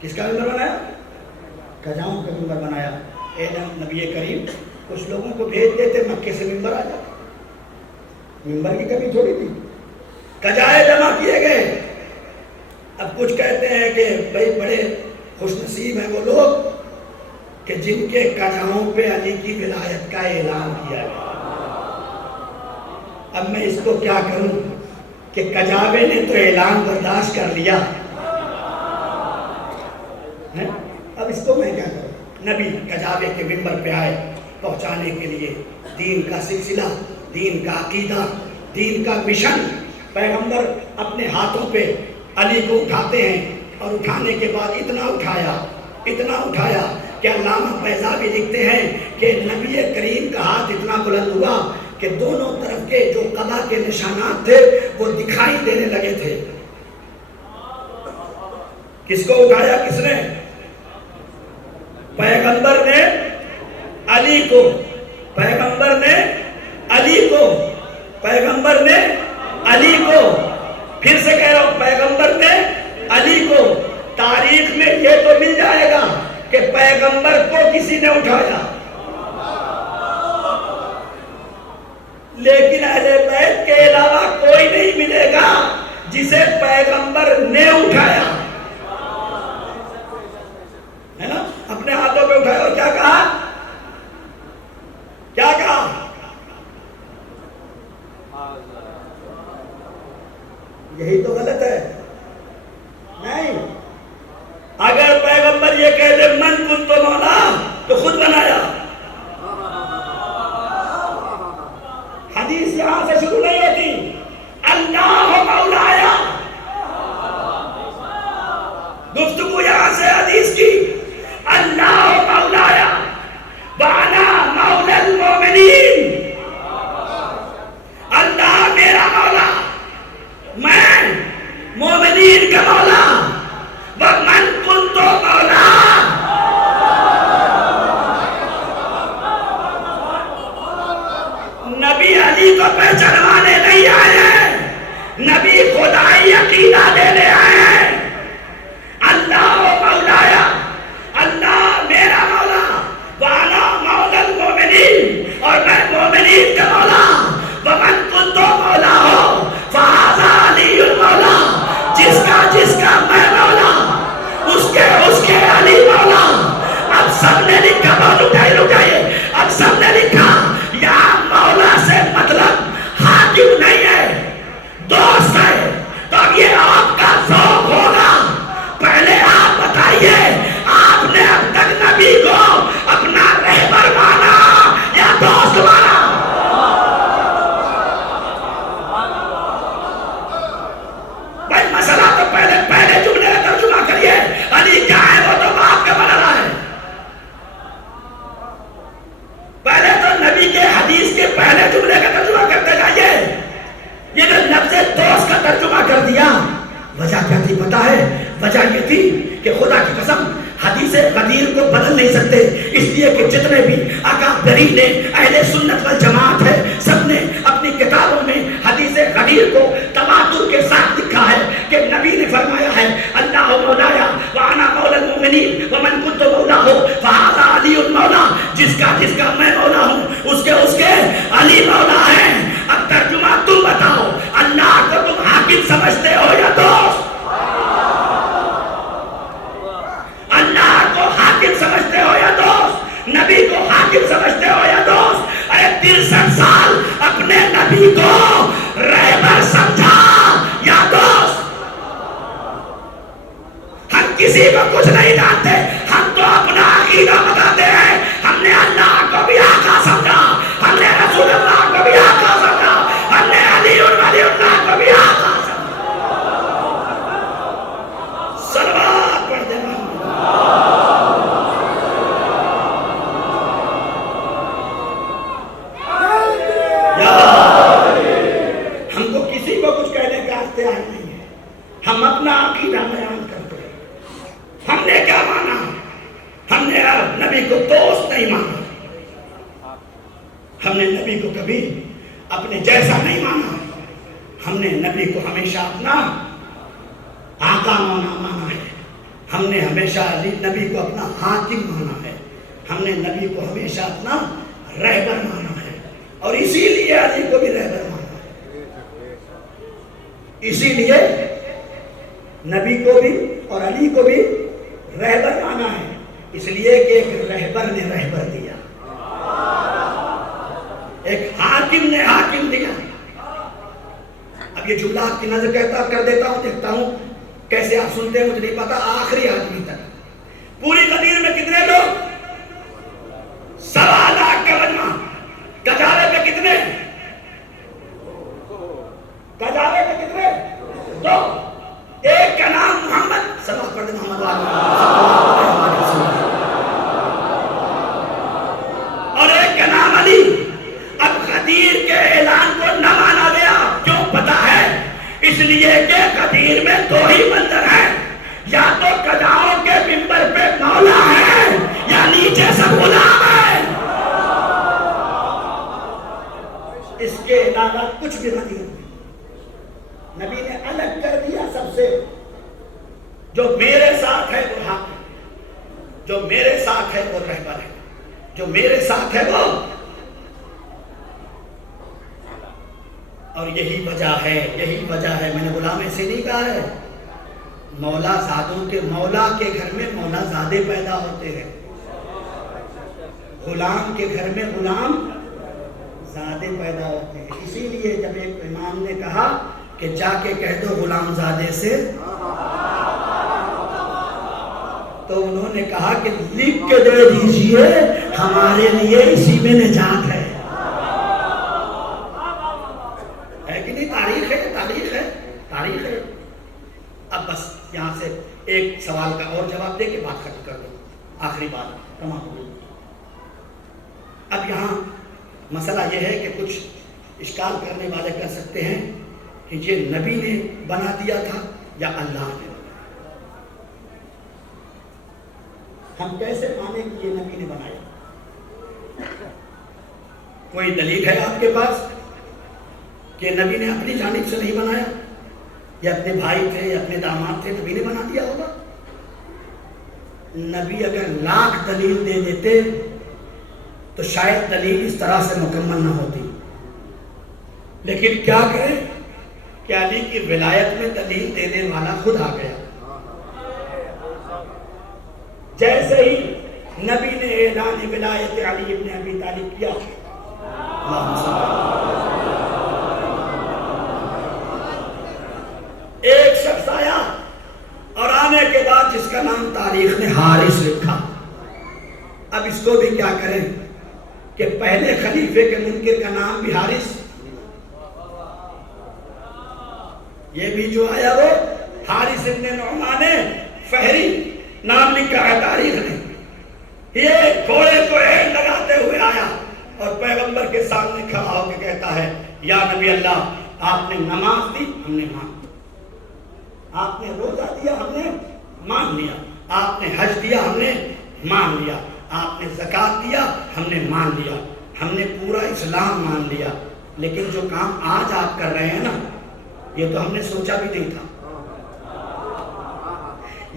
کس کا ممبر بنایا؟ کجاؤں کا ممبر بنایا۔ اے نبی کریم کچھ لوگوں کو بھیج دیتے مکے سے ممبر آ جاتا، ممبر کی کمی تھوڑی تھی۔ کجائے جمع کیے گئے۔ اب کچھ کہتے ہیں کہ بھائی بڑے خوش نصیب ہیں وہ لوگ کہ جن کے کجاؤں پہ علی کی ولایت کا اعلان کیا گیا۔ اب میں اس کو کیا کروں کہ کجاوے نے تو اعلان برداشت کر لیا، اب اس کو میں کیا کروں؟ نبی کجاوے کے ممبر پہ آئے پہنچانے کے لیے دین کا سلسلہ، دین کا عقیدہ، دین کا مشن۔ پیغمبر اپنے ہاتھوں پہ علی کو اٹھاتے ہیں اور اٹھانے کے بعد اتنا اٹھایا کہ علامہ بیضاوی لکھتے ہیں کہ نبی کریم کا ہاتھ اتنا بلند ہوا کہ دونوں طرف کے جو قبا کے نشانات تھے وہ دکھائی دینے لگے تھے۔ کس کو اٹھایا؟ کس نے؟ پیغمبر نے علی کو، پیغمبر نے علی کو، پیغمبر نے علی کو، پھر سے کہہ رہا ہوں پیغمبر نے علی کو۔ تاریخ میں یہ تو مل جائے گا کہ پیغمبر کو کسی نے اٹھایا، لیکن اہل بیت کے علاوہ کوئی نہیں ملے گا جسے پیغمبر نے اٹھایا، ہے نا؟ اپنے ہاتھوں پہ اٹھایا اور کیا کہا؟ کیا کہا؟ یہی تو غلط ہے۔ نہیں، اگر پیغمبر یہ کہہ دے من کنت مولا تو خود بنایا۔ حدیث یہاں سے شروع نہیں ہوتی، اللہ مولایا، گفتگو یہاں سے حدیث کی، اللہ مولایا وانا مولا المومنین، اللہ میرا مولا، میں مومن تھی کہ خدا کی قسم حدیث غدیر کو بدل نہیں سکتے، اس لیے کہ جتنے بھی اکابرین نے اہل سنت والجماعت ہے سب نے اپنی کتابوں میں حدیث غدیر کو تواتر کے ساتھ لکھا ہے کہ نبی نے فرمایا ہے اللہ مولایا وانا مولا المؤمنین ومن کنت مولاہ فہذا علی مولا، جس کا میں مولا ہوں اس کے علی مولا ہے۔ اب ترجمہ تم بتاؤ، اللہ کو تم حاکم سمجھتے ہو یا دوست؟ اللہ کو حاکم سمجھتے ہو یا دوست؟ نبی کو حاکم سمجھتے ہو یا دوست؟ ارے 63 سال اپنے نبی کو رہبر سمجھا یا دوست؟ ہم کسی کو کچھ نہیں جانتے، ہم تو اپنا عقیدہ بتاتے ہیں۔ ہم نے اللہ کو بھی آقا سمجھا، ہم نے رسول اللہ کو بھی آقا سمجھا، ہم نے علی ولی اللہ کو بھی آقا سمجھا۔ صلوات پڑھ دینا۔ ہم کو کسی کو کچھ کہنے کا اختیار نہیں ہے، ہم اپنا عقیدہ بیان کرتے ہیں۔ ہم نے کیا مانا؟ ہم نے نبی کو دوست نہیں مانا، ہم نے نبی کو کبھی اپنے جیسا نہیں مانا، ہم نے نبی کو ہمیشہ اپنا آقا مانا ہے، ہم نے ہمیشہ نبی کو اپنا حاکم مانا ہے، ہم نے نبی کو ہمیشہ اپنا رہبر مانا ہے، اور اسی لیے علی کو بھی رہبر مانا ہے۔ اسی لیے نبی کو بھی اور علی کو بھی رہبر مانا ہے، اس لیے کہ ایک رہبر نے رہبر دیا، ایک حاکم نے حاکم دیا۔ اب یہ جملہ آپ کی نظر کر دیتا ہوں، دیکھتا ہوں کیسے آپ سنتے ہیں، مجھے نہیں پتا، آخری آدمی تک۔ پوری غدیر میں کتنے لوگ؟ 1.25 لاکھ کا مجمع۔ کجاوے پہ کتنے؟ کجاوے پہ کتنے؟ 2۔ ایک کا نام محمد، صلوات پڑھ دیں محمد اور ایک کا نام علی۔ اب غدیر کے اعلان کو نہ مانا گیا، کیوں پتا ہے؟ اس لیے کہ غدیر میں 2 ہی منظر ہیں، یا تو قضاؤں کے منبر پہ مولا ہے یا نیچے سب غلام ہے، اس کے علاوہ کچھ بھی نہیں۔ نبی نے الگ کر دیا سب سے، جو میرے ساتھ ہے وہ حاکم، جو میرے ساتھ ہے وہ رہبر ہے، جو میرے ساتھ ہے وہ۔ اور یہی وجہ ہے میں نے غلام ایسے نہیں کہا ہے، مولا زادوں کے مولا کے گھر میں مولا زادے پیدا ہوتے ہیں، غلام کے گھر میں غلام زادے پیدا ہوتے ہیں۔ اسی لیے جب ایک امام نے کہا کہ جا کے کہہ دو غلام زادے سے، تو انہوں نے کہا کہ لکھ کے دے دیجئے، ہمارے لیے اسی میں نجات ہے۔ کہ نہیں؟ تاریخ ہے۔ اب بس یہاں سے ایک سوال کا اور جواب دے کے بات ختم کر دو، آخری بات تمام ہو۔ اب یہاں مسئلہ یہ ہے کہ کچھ اشکال کرنے والے کر سکتے ہیں کہ یہ نبی نے بنا دیا تھا یا اللہ نے؟ ہم کیسے مانیں کہ یہ نبی نے بنایا؟ کوئی دلیل ہے آپ کے پاس کہ نبی نے اپنی جانب سے نہیں بنایا، یا اپنے بھائی تھے یا اپنے داماد تھے، نبی نے بنا دیا ہوگا؟ نبی اگر 1,00,000 دلیل دے دیتے تو شاید دلیل اس طرح سے مکمل نہ ہوتی، لیکن کیا کریں کہ علی کی ولایت میں دلیل دینے والا خود آ گیا۔ جیسے ہی نبی نے اعلان ولایت علی ابن ابی طالب کیا، ایک شخص آیا اور آنے کے بعد جس کا نام تاریخ نے حارث لکھا۔ اب اس کو بھی کیا کریں کہ پہلے خلیفے کے منکر کا نام بھی حارث، یہ بھی جو آیا وہ حارث ابن نعمان فہری نام لکھا ہے تاریخ نے۔ یہ گھوڑے کو اینٹ لگاتے ہوئے آیا اور پیغمبر کے سامنے کھڑا ہو کے کہتا ہے، یا نبی اللہ، آپ نے نماز دی، ہم نے مانی، آپ نے روزہ دیا، ہم نے مان لیا. آپ نے حج دیا, ہم نے مان لیا. آپ نے زکوٰۃ دیا, ہم نے مان لیا. ہم نے پورا اسلام مان لیا. لیکن جو کام آج آپ کر رہے ہیں نا, یہ تو ہم نے سوچا بھی نہیں تھا.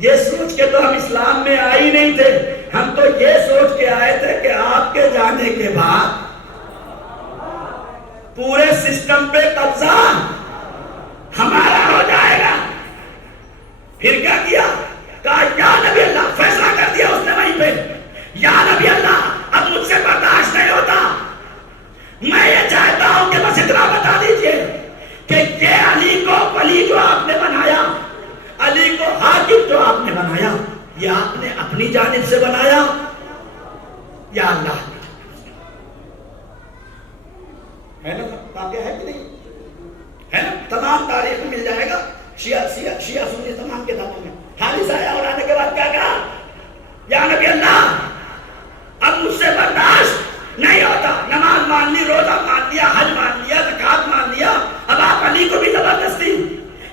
یہ سوچ کے تو ہم اسلام میں آئے ہی نہیں تھے. ہم تو یہ سوچ کے آئے تھے کہ آپ کے جانے کے بعد پورے سسٹم پہ قبضہ ہمارا ہو جائے گا. پھر کیا کیا؟ کہا یا نبی اللہ, فیصلہ کر دیا اس نے وہیں پہ, یا نبی اللہ اب مجھ سے برداشت نہیں ہوتا. میں یہ چاہتا ہوں کہ بس اتنا بتا دیجئے کہ یہ علی کو ولی جو آپ نے بنایا, علی کو حاکم جو آپ نے بنایا, یہ آپ نے اپنی جانب سے بنایا یا اللہ نے؟ ہے نا واقعہ ہے کہ نہیں ہے نا؟ تمام تاریخ میں مل جائے گا. شیعہ سنی تمام کتابوں میں. حارث آیا اور آنے کے بعد کیا کہا؟ یا نبی اللہ اب مجھ سے برداشت نہیں ہوتا. نماز مان لی, روزہ مان لیا, حج مان لیا, زکوٰۃ مان لیا, اب آپ علی کو بھی زبردستی,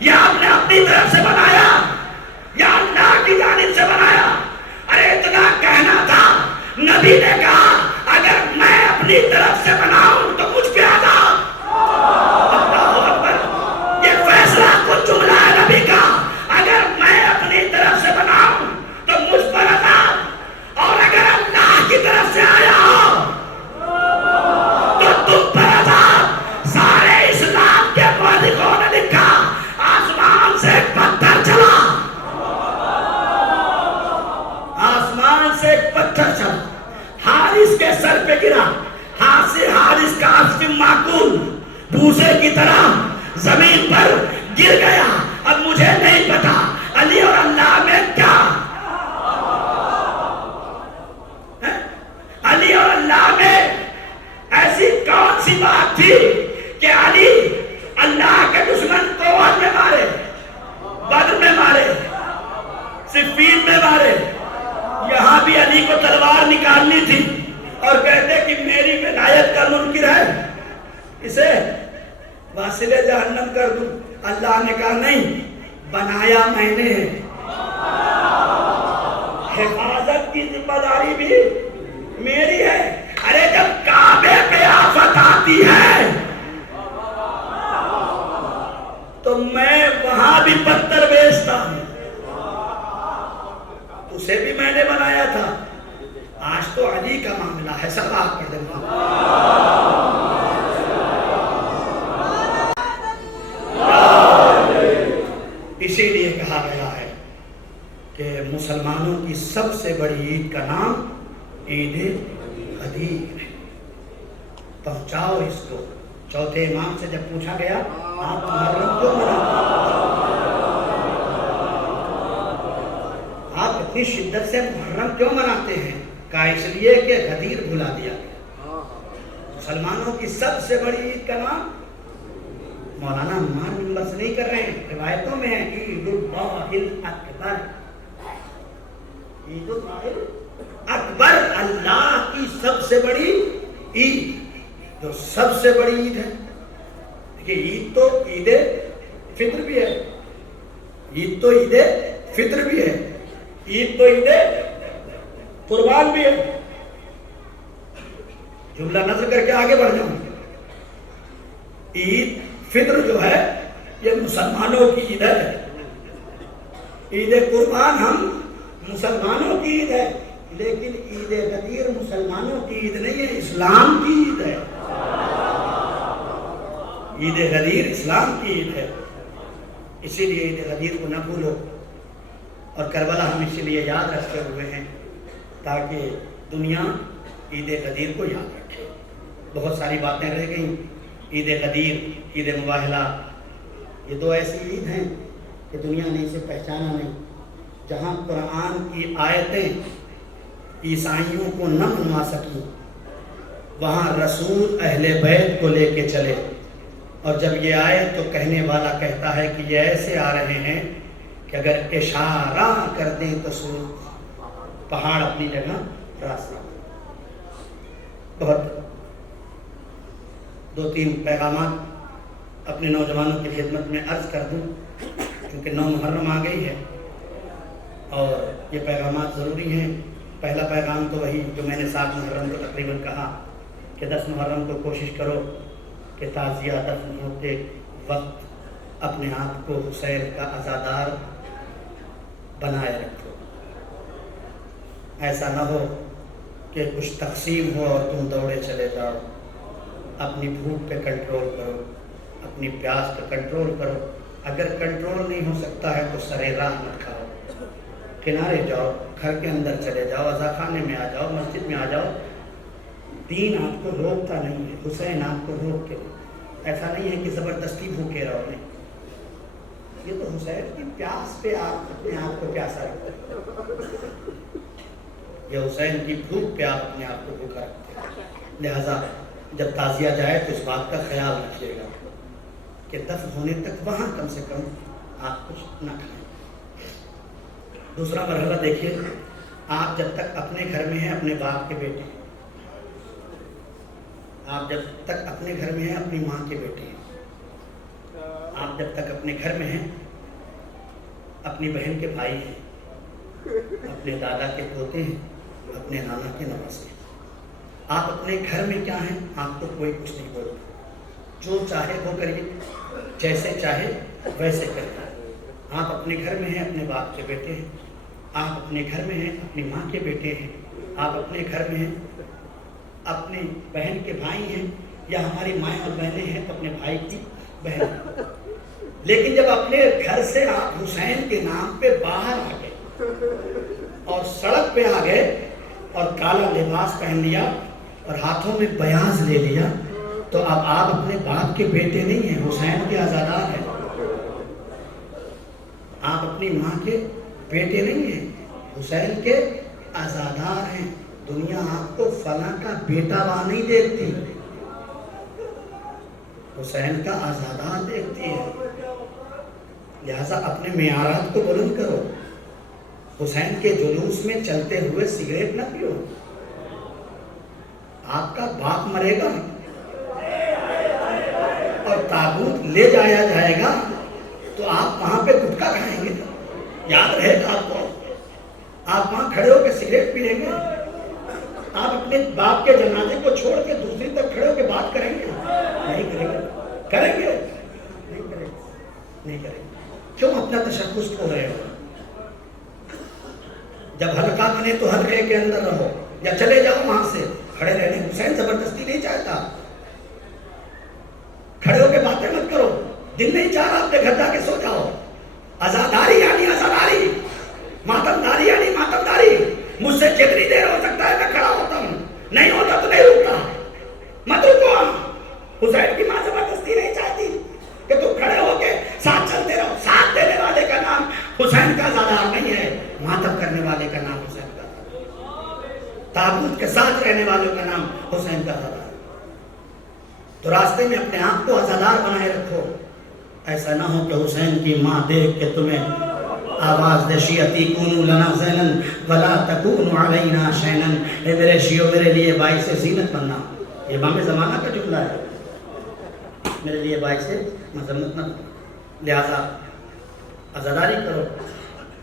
یہ آپ نے اپنی طرف سے بنایا یا اللہ کی جانب سے بنایا؟ ارے اتنا کہنا تھا. نبی نے کہا اگر میں اپنی طرف سے بناؤں تو مجھ پہ عذاب. اللہ اکبر, یہ فیصلہ کچھ جملہ ہے نبی کا. اگر میں اپنی طرف سے بناؤں تو مجھ پر عذاب, اور اگر اللہ کی طرف سے آیا ہو تو تم پر عذاب. سارے اسلام کے مورخوں نے لکھا آسمان سے ایک پتھر چلا, آسمان سے ایک پتھر چلا, حارث کے سر پہ گرا. ہاتھ سے حارث کا عصف معقول بھوسے کی طرح زمین پر گر گیا. اب مجھے نہیں پتا علی اور اللہ میں کیا, علی اور اللہ میں ایسی کون سی بات تھی کہ علی اللہ کے دشمن کو احد میں مارے, بدر میں مارے, صفین میں مارے. یہاں بھی علی کو تلوار نکالنی تھی اور کہتے کہ میری ولایت کا منکر ہے, اسے واصل جہنم کر دوں. اللہ نے کہا نہیں, بنایا میں نے, حفاظت کی ذمہ داری بھی میری ہے. ارے جب کعبے پہ آفت آتی ہے تو میں وہاں بھی پتھر بیچتا ہوں. اسے بھی میں نے بنایا تھا. آج تو علی کا معاملہ ہے. سب آپ پڑھ دیں. اسی لیے کہا گیا ہے کہ مسلمانوں کی سب سے بڑی عید کا نام عید غدیر ہے. پہنچاؤ اس کو. چوتھے امام سے جب پوچھا گیا آپ محرم کیوں مناتے, آپ اتنی شدت سے محرم کیوں مناتے ہیں؟ کہا اس لیے کہ غدیر بھلا دیا گیا. مسلمانوں کی سب سے بڑی عید کا نام, مولانا عمار ممبر سے نہیں کر رہے ہیں, روایتوں میں ہے عید اللہ اکبر. عید اللہ اکبر اللہ کی سب سے بڑی عید, جو سب سے بڑی عید ہے. دیکھیے عید تو عید فطر بھی ہے, عید تو عید فطر بھی ہے, عید تو عید قربان بھی ہے. جملہ نظر کر کے آگے بڑھ جاؤں. عید فطر جو ہے یہ مسلمانوں کی عید ہے. عید قربان ہم مسلمانوں کی عید ہے, لیکن عید غدیر مسلمانوں کی عید نہیں ہے, اسلام کی عید ہے. عید غدیر اسلام کی عید ہے. اسی لیے عید غدیر کو نہ بھولو. اور کربلا ہم اسی لیے یاد رکھتے ہوئے ہیں تاکہ دنیا عید غدیر کو یاد رکھے. بہت ساری باتیں رہ گئیں. عید غدیر, عید مباہلہ, یہ دو ایسی عید ہیں کہ دنیا نے اسے پہچانا نہیں. جہاں قرآن کی آیتیں عیسائیوں کو نہ منوا سکی, وہاں رسول اہل بیت کو لے کے چلے. اور جب یہ آئے تو کہنے والا کہتا ہے کہ یہ ایسے آ رہے ہیں کہ اگر اشارہ کر دیں تو پہاڑ اپنی جگہ راستہ. بہت دو تین پیغامات اپنے نوجوانوں کی خدمت میں عرض کر دوں, کیونکہ 9 محرم آ گئی ہے. اور یہ پیغامات ضروری ہیں۔ پہلا پیغام تو وہی جو میں نے 7 محرم کو تقریباً کہا کہ 10 محرم کو کوشش کرو کہ تعزیہ دفن ہوتے وقت اپنے آپ کو حسین کا عزادار بنائے رکھو۔ ایسا نہ ہو کہ کچھ تقسیم ہو اور تم دوڑے چلے جاؤ۔ اپنی بھوک پہ کنٹرول کرو، اپنی پیاس پہ کنٹرول کرو۔ اگر کنٹرول نہیں ہو سکتا ہے تو سرے راہ مت کھاؤ، کنارے جاؤ، گھر کے اندر چلے جاؤ، عزاخانے میں آ جاؤ، مسجد میں آ جاؤ۔ دین آپ کو روکتا نہیں ہے، حسین آپ کو روک کے، ایسا نہیں ہے کہ زبردستی بھوکے رہو۔ نہیں، یہ تو حسین کی پیاس پہ آپ اپنے آپ کو پیاسا رکھتے ہیں، یہ حسین کی بھوک پہ آپ اپنے آپ کو بھوکا رکھتے ہیں۔ لہٰذا جب تعزیہ جائے تو اس بات کا خیال رکھیے گا کہ دفن ہونے تک وہاں کم سے کم آپ کچھ نہ کھائیں۔ دوسرا مرحلہ دیکھیے، آپ جب تک اپنے گھر میں ہیں اپنے باپ کے بیٹے، آپ جب تک اپنے گھر میں ہیں اپنی ماں کے بیٹے ہیں، آپ جب تک اپنے گھر میں ہیں اپنی بہن کے بھائی ہیں، اپنے دادا کے پوتے ہیں، اپنے نانا کے نواسے ہیں۔ آپ اپنے گھر میں کیا ہیں، آپ کو کوئی کچھ نہیں بولتا، جو چاہے وہ کریے، جیسے چاہے ویسے کریے۔ آپ اپنے گھر میں ہیں اپنے باپ کے بیٹے ہیں، آپ اپنے گھر میں ہیں اپنی ماں کے بیٹے ہیں، آپ اپنے گھر میں ہیں اپنی بہن کے بھائی ہیں، یا ہماری مائیں اور بہنیں ہیں اپنے بھائی کی بہن۔ لیکن جب اپنے گھر سے آپ حسین کے نام پہ باہر آ گئے اور سڑک پہ آ گئے اور کالا لباس پہن لیا اور ہاتھوں میں بیاض لے لیا، تو اب آپ اپنے باپ کے بیٹے نہیں ہیں، حسین کے عزادار ہیں۔ آپ اپنی ماں کے بیٹے نہیں ہیں، حسین کے عزادار ہیں۔ دنیا آپ کو فلاں کا بیٹا وہاں نہیں دیکھتی، حسین کا عزادار دیکھتی ہے۔ لہٰذا اپنے معیارات کو بلند کرو۔ حسین کے جلوس میں چلتے ہوئے سگریٹ نہ پیو۔ آپ کا باپ مرے گا اور تابوت لے جایا جائے گا تو آپ وہاں پہ گٹکا کھائیں گے، یاد رہے گا آپ کو۔ آپ وہاں کھڑے ہو کے سگریٹ پیئیں گے، آپ اپنے باپ کے جنازے کو چھوڑ کے دوسری طرف کھڑے ہو کے بات کریں گے؟ نہیں کریں گے۔ کریں گے؟ نہیں کریں گے، نہیں کریں گے۔ کیوں اپنا تشخص کھو رہے ہو؟ جب حلقہ بنے تو حلقے کے اندر رہو، یا چلے جاؤ وہاں سے۔ کھڑے رہنے حسین زبردستی نہیں چاہتا، کھڑے ہو کے باتیں مت کرو۔ دل نہیں چاہ رہا اپنے گھر جا کے سو جاؤ۔ عزاداری یعنی عزاداری، ماتمداری یعنی ماتمداری۔ مجھ سے جتنی دیر ہو سکتا ہے میں کھڑا ہوتا ہوں، نہیں ہوتا تو نہیں رکتا، مت رکو۔ حسین کی ماں زبردستی نہیں چاہتی کہ تم کھڑے ہو کے ساتھ چلتے رہو۔ ساتھ دینے والے کا نام حسین کا عزادار نہیں ہے، ماتم کرنے والے کا نام حسین کا عزادار، تابوت کے ساتھ رہنے والوں کا نام حسین کا عزادار۔ تو راستے میں اپنے آپ کو عزادار بنائے رکھو۔ ایسا نہ ہو کہ حسین کی ماں دیکھ کے تمہیں آواز دے، شیعتی کونو لنا زینن ولا تکونو علینا شینن، اے میرے شیعو میرے لیے باعث زینت بننا۔ یہ امام زمانہ کا جملہ ہے، میرے لیے باعث مذمت نہ بننا۔ لہٰذا عزاداری کرو،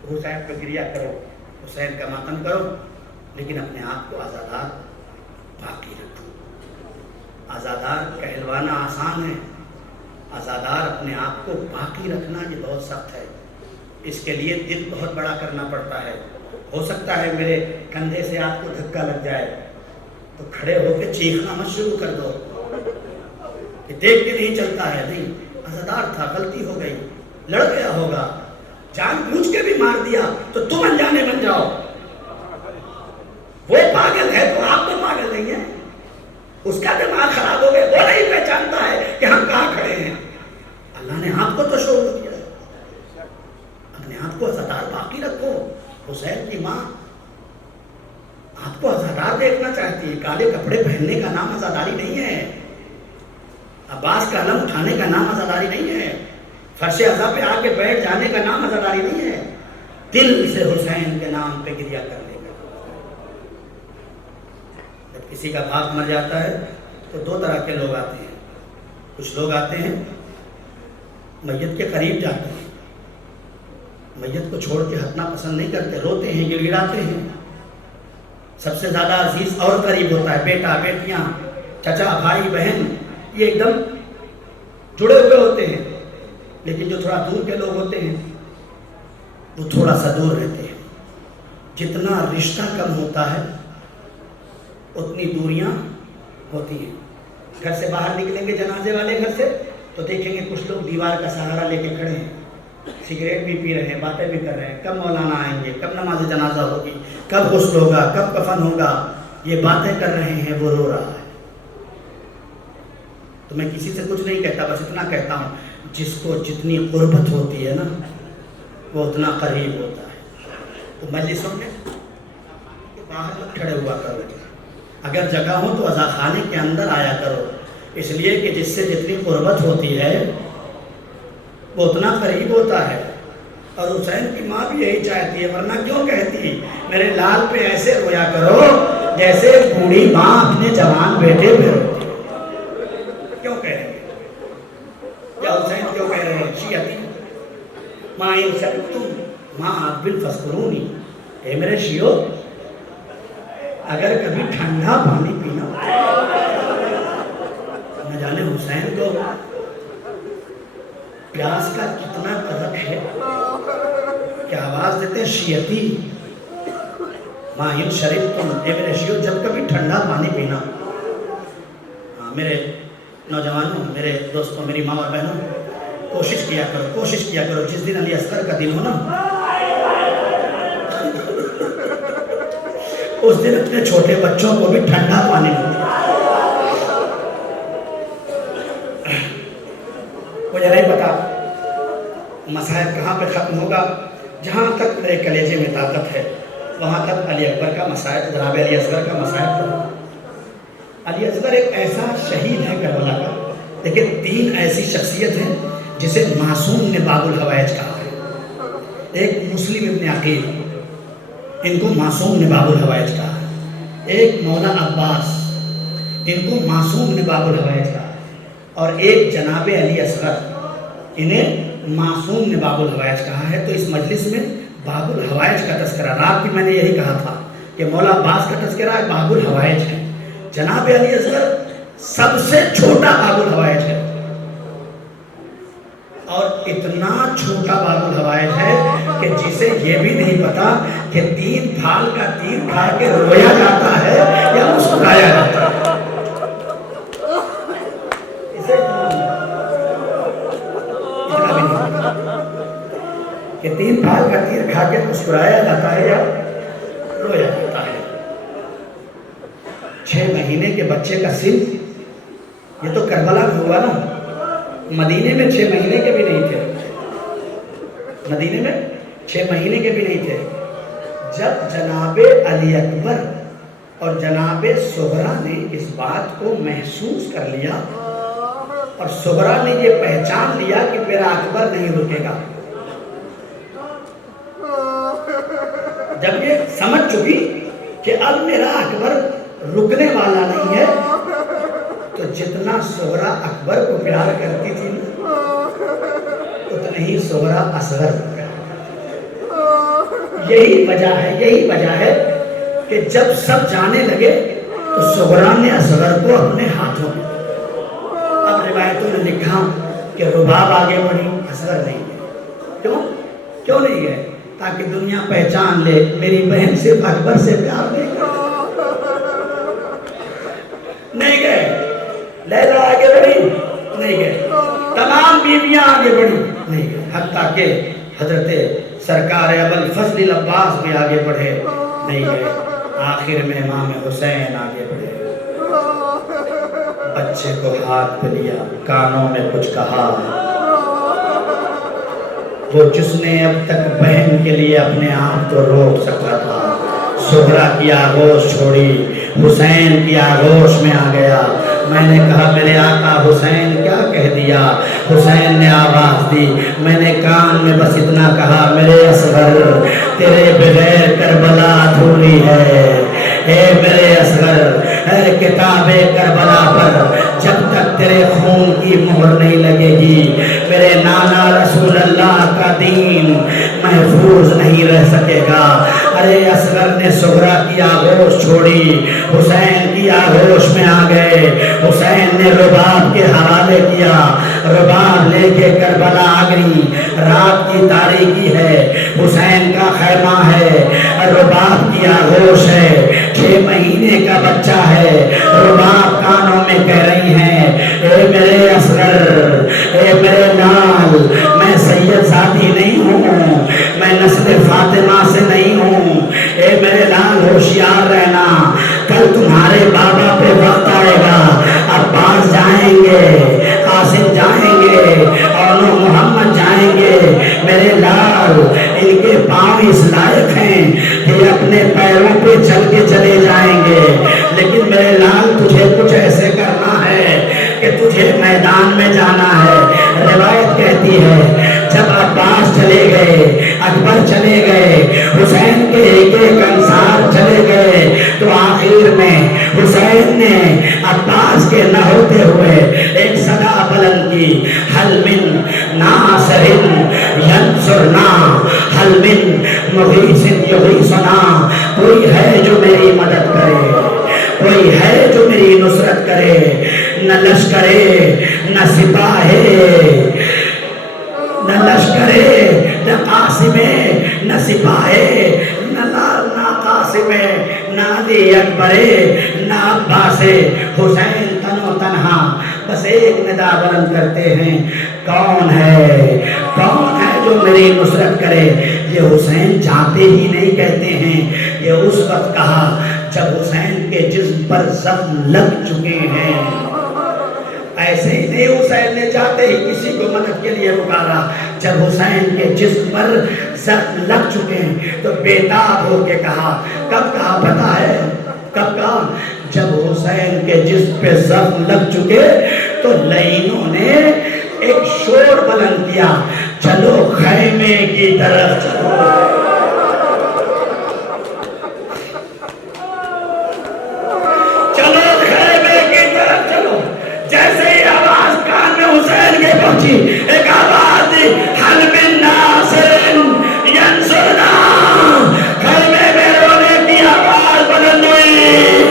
حسین پہ گریہ کرو، حسین کا ماتم کرو، لیکن اپنے آپ کو عزادار باقی رکھو۔ عزادار کہلوانا آسان ہے، عزادار اپنے آپ کو باقی رکھنا یہ بہت سخت ہے۔ اس کے لیے دل بہت بڑا کرنا پڑتا ہے۔ ہو سکتا ہے میرے کندھے سے آپ کو دھکا لگ جائے تو کھڑے ہو کے چیخنا مت شروع کر دو کہ دیکھ کے نہیں چلتا ہے۔ نہیں، عزادار تھا، غلطی ہو گئی، لڑ گیا ہوگا، جان بوجھ کے بھی مار دیا تو تم انجانے بن جاؤ۔ وہ پاگل ہے تو آپ تو پاگل نہیں ہیں، اس کا دماغ خراب ہو گیا، وہ نہیں پہچانتا ہے کہ ہم کہاں کھڑے ہیں۔ اللہ نے آپ کو تو شعور دیا ہے، اپنے آپ کو عزادار باقی رکھو۔ حسین کی ماں آپ کو عزادار دیکھنا چاہتی ہے۔ کالے کپڑے پہننے کا نام عزاداری نہیں ہے، عباس کا علم اٹھانے کا نام عزاداری نہیں ہے، فرش عزا پہ آ کے بیٹھ جانے کا نام عزاداری نہیں ہے، دل سے حسین کے نام پہ گریہ کرنے کا۔ جب کسی کا باپ مر جاتا ہے تو دو طرح کے لوگ آتے ہیں۔ کچھ لوگ آتے ہیں میت کے قریب جاتے ہیں، میت کو چھوڑ کے ہٹنا پسند نہیں کرتے، روتے ہیں، گڑ گڑاتے ہیں۔ سب سے زیادہ عزیز اور قریب ہوتا ہے بیٹا، بیٹیاں، چچا، بھائی، بہن، یہ ایک دم جڑے ہوئے ہوتے ہیں۔ لیکن جو تھوڑا دور کے لوگ ہوتے ہیں وہ تھوڑا سا دور رہتے ہیں۔ جتنا رشتہ کم ہوتا ہے اتنی دوریاں ہوتی ہیں۔ گھر سے باہر نکلیں گے جنازے والے گھر سے تو دیکھیں گے کچھ لوگ دیوار کا سہارا لے کے کھڑے ہیں، سگریٹ بھی پی رہے ہیں، باتیں بھی کر رہے ہیں، کب مولانا آئیں گے، کب نماز جنازہ ہوگی، کب غسل ہوگا، کب کفن ہوگا، یہ باتیں کر رہے ہیں، وہ رو رہا ہے۔ تو میں کسی سے کچھ نہیں کہتا، بس اتنا کہتا ہوں جس کو جتنی قربت ہوتی ہے نا وہ اتنا قریب ہوتا ہے۔ تو مجلسوں میں باہر مت کھڑے ہوا کرو، اگر جگہ ہو تو عزا خانے کے اندر آیا کرو، اس لیے کہ جس سے جتنی قربت ہوتی ہے وہ اتنا قریب ہوتا ہے۔ اور حسین کی ماں بھی یہی چاہتی ہے، ورنہ کیوں کہتی میرے لال پہ ایسے رویا کرو جیسے بوڑھی ماں اپنے جوان بیٹے پہ روتی ہے۔ کیوں کہہ رہے ہیں یا حسین کیوں کہہ رہے ہیں شیعتی ماں ان شرطم ماں عبدال فسکرونی، اے میرے شیعو اگر کبھی ٹھنڈا پانی پینا نہ جانے حسین کو پیاس کا کتنا قدر ہے کہ آواز دیتے ہیں شیعتی ماں ان شرطم، اے میرے شیعو جب کبھی ٹھنڈا پانی پینا۔ میرے نوجوانوں، میرے دوستوں، میری ماں اور بہنوں، کوشش کیا کرو جس دن علی اصغر کا دن ہو نا اس دن اپنے چھوٹے بچوں کو بھی ٹھنڈا پانی دو۔ مجھے نہیں پتا مصائب کہاں پہ ختم ہوگا، جہاں تک میرے کلیجے میں طاقت ہے وہاں تک علی اکبر کا مصائب، جناب علی اصغر کا مصائب تو۔ علی اصغر ایک ایسا شہید ہے کربلا کا، لیکن 3 ایسی شخصیت ہیں جسے معصوم نے باب الحوائج کہا ہے۔ ایک مسلم ابن عقیل، ان کو معصوم نے باب الحوائج کہا ہے۔ ایک مولا عباس، ان کو معصوم نے باب الحوائج کہا ہے۔ اور ایک جناب علی اصغر، انہیں معصوم نے باب الحوائج کہا ہے۔ تو اس مجلس میں باب الحوائج کا تذکرہ، رات بھی میں نے یہی کہا تھا کہ مولا عباس کا تذکرہ ہے، باب الحوائج ہے۔ جناب علی اصغر سب سے چھوٹا باب الحوائج ہے، اور اتنا چھوٹا باب الحوائج ہے کہ جسے یہ بھی نہیں پتا کہ 3 پھال کا تیر کھا کے رویا جاتا ہے یا مسکرایا جاتا ہے۔ اسے اتنا بھی نہیں پتا کہ 3 پھال کا تیر کھا کے مسکرایا جاتا ہے یا رویا جاتا ہے۔ 6 مہینے کے بچے کا سن، یہ تو کربلا میں ہوا نا، مدینے میں 6 مہینے کے بھی نہیں تھے، مدینے میں 6 مہینے کے بھی نہیں تھے۔ جب جناب علی اکبر اور جناب صغرا نے اس بات کو محسوس کر لیا اور صغرا نے یہ پہچان لیا کہ میرا اکبر نہیں رکے گا، جب یہ سمجھ چکی کہ اب میرا اکبر رکنے والا نہیں ہے، تو جتنا صغرا اکبر کو پیار کرتی تھی اتنی ہی صغرا اصغر کو پیار کرتی۔ یہی وجہ ہے کہ جب سب جانے لگے تو صغرا نے اصغر کو اپنے ہاتھوں میں، اب روایتوں میں لکھا کہ رباب آگے بڑھی، اصغر نہیں گئے۔ کیوں نہیں گئے؟ تاکہ دنیا پہچان لے میری بہن صرف اکبر سے پیار نہیں کرتی۔ نہیں گئے، لیلا آگے بڑھی، نہیں گئے، تمام بیویاں آگے بڑھی، نہیں گئے، حتیٰ کہ حضرت سرکار ابوالفضل العباس بھی آگے بڑھے، نہیں گئے، آخر میں امام حسین آگے بڑھے۔ بچے کو ہاتھ پہ لیا، کانوں میں کچھ کہا، وہ جس نے اب تک بہن کے لیے اپنے آپ کو روک سکتا تھا، صغرا کی آغوش چھوڑی، حسین کی آغوش میں آ گیا۔ میں نے کہا میرے آقا حسین کیا کہہ دیا؟ حسین نے آواز دی، میں نے کان میں بس اتنا کہا، میرے اصغر تیرے بغیر کربلا ادھوری ہے، اے میرے اصغر اے کتاب کربلا پر جب تک تیرے خون کی مہر نہیں لگے گی، میرے نانا رسول اللہ کا دین محفوظ نہیں رہ سکے گا۔ ارے اصغر نے صغرا کی آغوش چھوڑی، حسین کی آغوش میں آ گئے۔ حسین نے رباب کے حوالے کیا، رباب لے کے کربلا آ گئی۔ رات کی تاریکی ہے، حسین کا خیمہ ہے، رباب کی آغوش ہے، 6 مہینے کا بچہ ہے۔ رباب کانوں میں کہہ رہی ہیں، اے میرے اصغر، اے میرے لال، میں سید زادی نہیں ہوں، میں نسل فاطمہ سے نہیں ہوں۔ اے میرے لال ہوشیار رہنا، کل تمہارے بابا پہ وقت آئے گا، عباس جائیں گے، قاسم جائیں گے، اور محمد جائیں گے۔ میرے لال، ان کے پاؤں اس لائق ہیں کہ اپنے پیروں پہ چل کے چلے جائیں گے، لیکن میرے لال تجھے کچھ ایسے کرنا ہے کہ تجھے میدان میں جانا ہے۔ روایت کہتی ہے جب عباس چلے گئے، اکبر چلے گئے، حسین کے ایک ایک انصار چلے گئے، تو آخر میں حسین نے عباس کے نہ ہوتے ہوئے ایک صدا بلند کی، حل من ناصر ینصرنا، حل من مغیث یغیثنا، کوئی ہے جو میری مدد کرے، کوئی ہے جو میری نصرت کرے۔ نہ لشکرے نہ سپاہے، نہ لشکرے نہ قاسمے، نہ سپاہے نہ لال نہ قاسمے، نہ علی اکبرے نہ عباسے، حسین تنو تنہا بس ایک ندا بلند کرتے ہیں، کون ہے، کون ہے جو میری نصرت کرے۔ یہ حسین چاہتے ہی نہیں کہتے ہیں، یہ اس وقت کہا جب حسین کے جسم پر زخم لگ چکے ہیں۔ ایسے ہی نہیں حسین نے چاہتے ہی کسی کو مدد کے لیے پکارا، جب حسین کے جسم پر زخم لگ چکے ہیں تو بیتاب ہو کے کہا، کب کہا پتہ ہے، کب کہا؟ جب حسین کے جسم پہ زخم لگ چکے تو لعینوں نے ایک شور بلند کیا، چلو خیمے کی طرف چلو۔ ایک آواز دی، حل من ناصر ینصرنا، خیمے میں رونے کی آواز بلند ہوئی،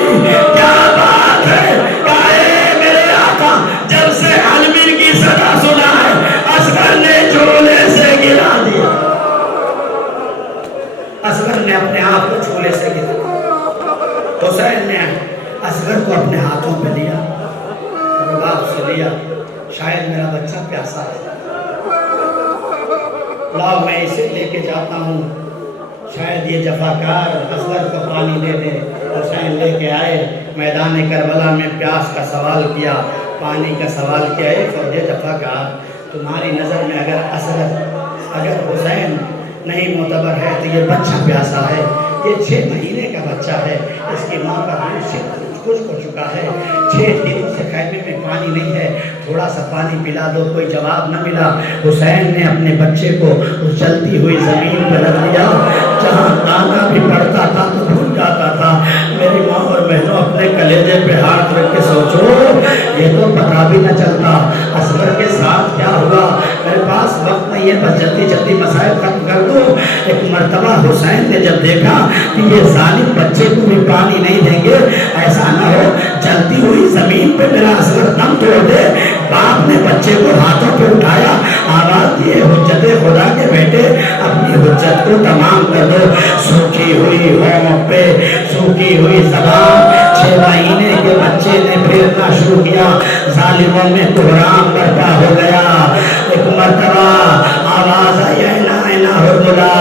کیا بات ہے، کہے میرے آقا جب سے حل من کی صدا سنا ہے اصغر نے جھولے سے گرا دیا۔ اصغر نے اپنے آپ کو جھولے سے گرا، حسین نے اصغر کو اپنے ہاتھوں پہ لیا، رباب سے لیا، شاید میرا بچہ پیاسا ہے، لاؤ میں اسے لے کے جاتا ہوں، شاید یہ جفاکار اصغر کو پانی دے دے۔ حسین لے کے آئے، میدان کربلا میں پیاس کا سوال کیا، پانی کا سوال کیا ہے، فوجِ جفاکار تمہاری نظر میں اگر حسین نہیں معتبر ہے تو یہ بچہ پیاسا ہے، یہ 6 مہینے کا بچہ ہے، اس کی ماں کا دودھ کچھ ہو چکا ہے، 6 دنوں سے خیمے میں پانی نہیں ہے، تھوڑا سا پانی پلا دو۔ کوئی جواب نہ ملا۔ حسین نے اپنے بچے کو اس جلتی ہوئی زمین پہ رکھ دیا، جہاں دانا بھی پڑتا تھا تو بھول جاتا تھا۔ میری ماں اور بہنوں اپنے کلیجے پہ ہاتھ رکھ کے سوچو، یہ تو پتا بھی نہ چلتا اصغر کے ساتھ کیا ہوا۔ میرے پاس وقت نہیں ہے، بس جلدی جلدی مسائل ختم کر دو۔ ایک مرتبہ حسین نے جب دیکھا کہ یہ ظالم بچے کو بھی پانی نہیں دیں گے، ایسا نہ ہو جلتی ہوئی زمین پہ میرا اصغر دم توڑ دے، باپ نے بچے کو ہاتھوں پہ اٹھایا، آواز دیے، حجت خدا کے بیٹے اپنی حجت کو تمام کر دو۔ سوکھی ہوئی ہونٹ پہ سوکھی ہوئی زبان، 6 مہینے کے بچے نے پھیرنا شروع کیا، ظالموں میں کوہرام برپا ہو گیا۔ ایک مرتبہ آواز آئی، اینا ہرملا،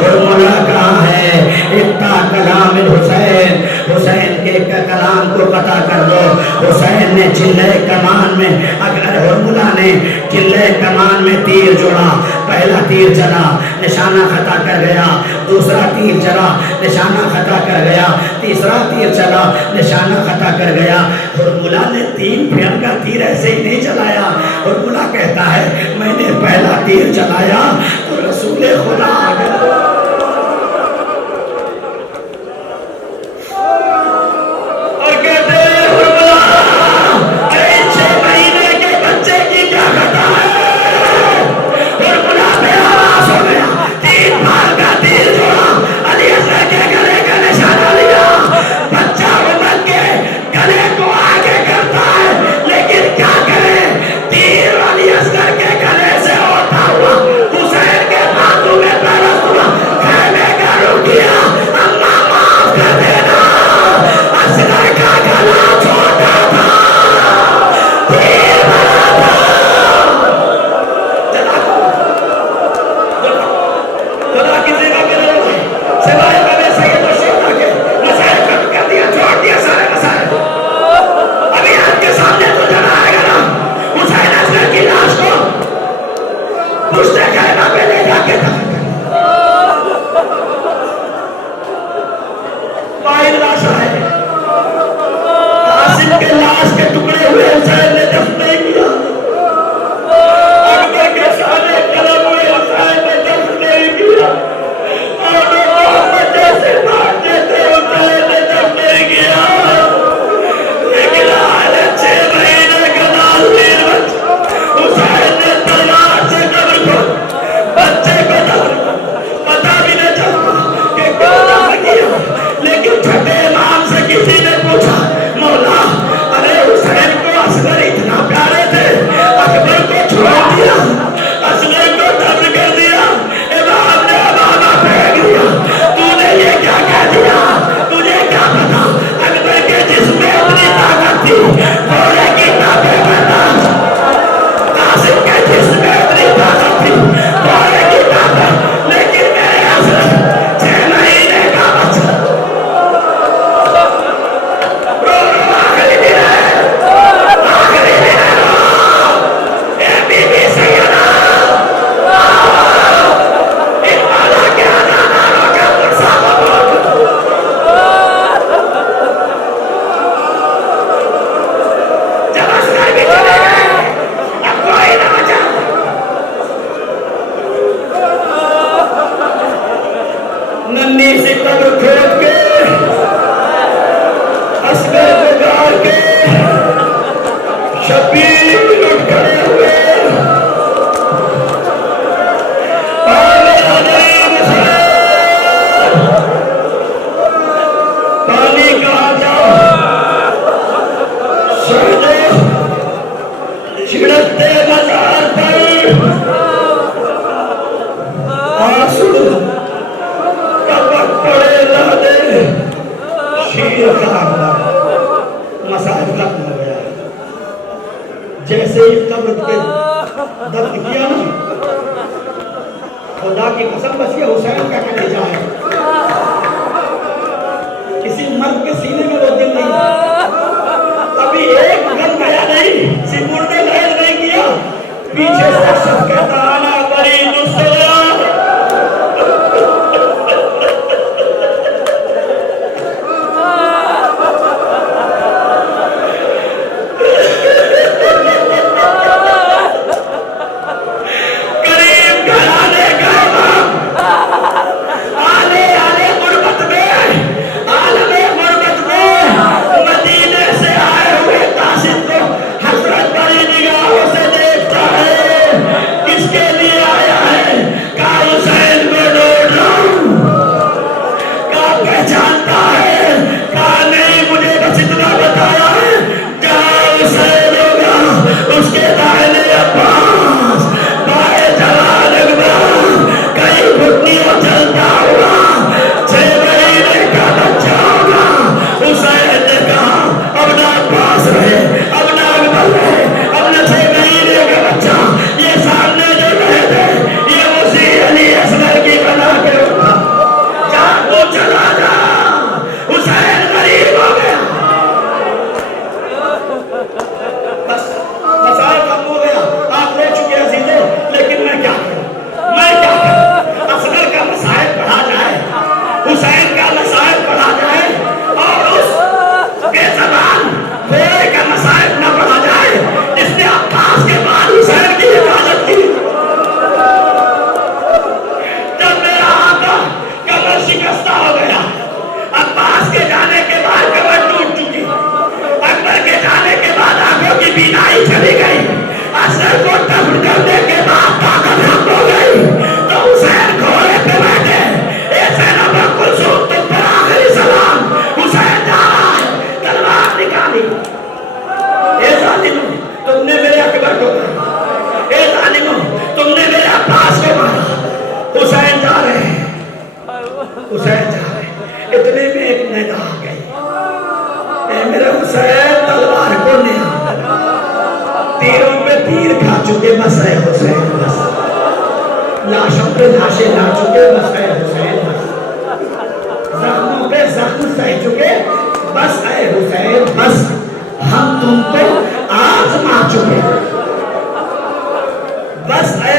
ہرملا کہاں ہے؟ اقطع کلام الحسین، حسین کے کلام کو قطع کر دو۔ حسین نے چلے کمان میں، اگر ہرملا نے چلے کمان میں تیر جوڑا، پہلا تیر چلا نشانہ خطا کر گیا، دوسرا تیر چلا نشانہ خطا کر گیا، تیسرا تیر چلا نشانہ خطا کر گیا۔ ہرملا نے 3 پھیر کا تیر ایسے ہی نہیں چلایا۔ ہرملا کہتا ہے میں نے پہلا تیر چلایا تو رسول خدا آ گیا، پشتے خیمہ پہ لے جا کے دفن کر واحد لاشا ہے قاسم کے لاش کے ٹکڑے ہوئے حسین نے دفن نہیں کیا اکبر کے سامنے قلم ہوئے حسین نے دفن نہیں کیا اور محمد جیسے مارتے تھے حسین نے دفن نہیں کیا لیکن آج 6 مہینے کا نازنین بچہ حسین نے تلوار سے قبر کو بچے کو دفن پتہ بھی نہ چلتا کہ کیوں دفن کیا لیکن چھٹے امام سے کسی نے پوچھا مولا ارے حسین کو اصغر اتنا پیارے تھے اکبر کو چھوڑ دیا اصغر کو دفن کر دیا امام نے امامہ پھینک دیا تو نے یہ کیا کہہ دیا تجھے کیا پتا اکبر کے جسم میں اتنی طاقت تھی گھوڑے کی طاقت برداشت قاسم کے جسم میں اتنی طاقت تھی گھوڑے کی طاقت لیکن میرے اصغر 6 مہینے کا بچہ ننھی سی قبر کھود کے اصغر کو گار کے شبیر اٹھ کھڑے ہوئے پانی کہا جاؤ سجدے چھڑکتے مزار پر آنسو پڑے لادے شیر کا مساج ختم ہو گیا جیسے ہی قبر پہ دفن کیا نا خدا کی قسم بس یہ حسین کا کلیجہ ہے کسی مرد کے سینے میں وہ دل نہیں ابھی ایک گھر گیا نہیں سپور نے لہر نہیں کیا پیچھے سے شخص کہتا آنا بری نسلہ حسین جا رہے اتنے میں ایک ندا آ گئی اے میرے حسین تلوار کو نہیں تیروں پہ تیر کھا چکے بس اے حسین بس لاشوں پہ لاشیں لا چکے بس اے حسین بس زخموں پہ زخم سہ چکے بس اے حسین بس ہم تم کو آزما چکے بس اے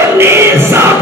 1900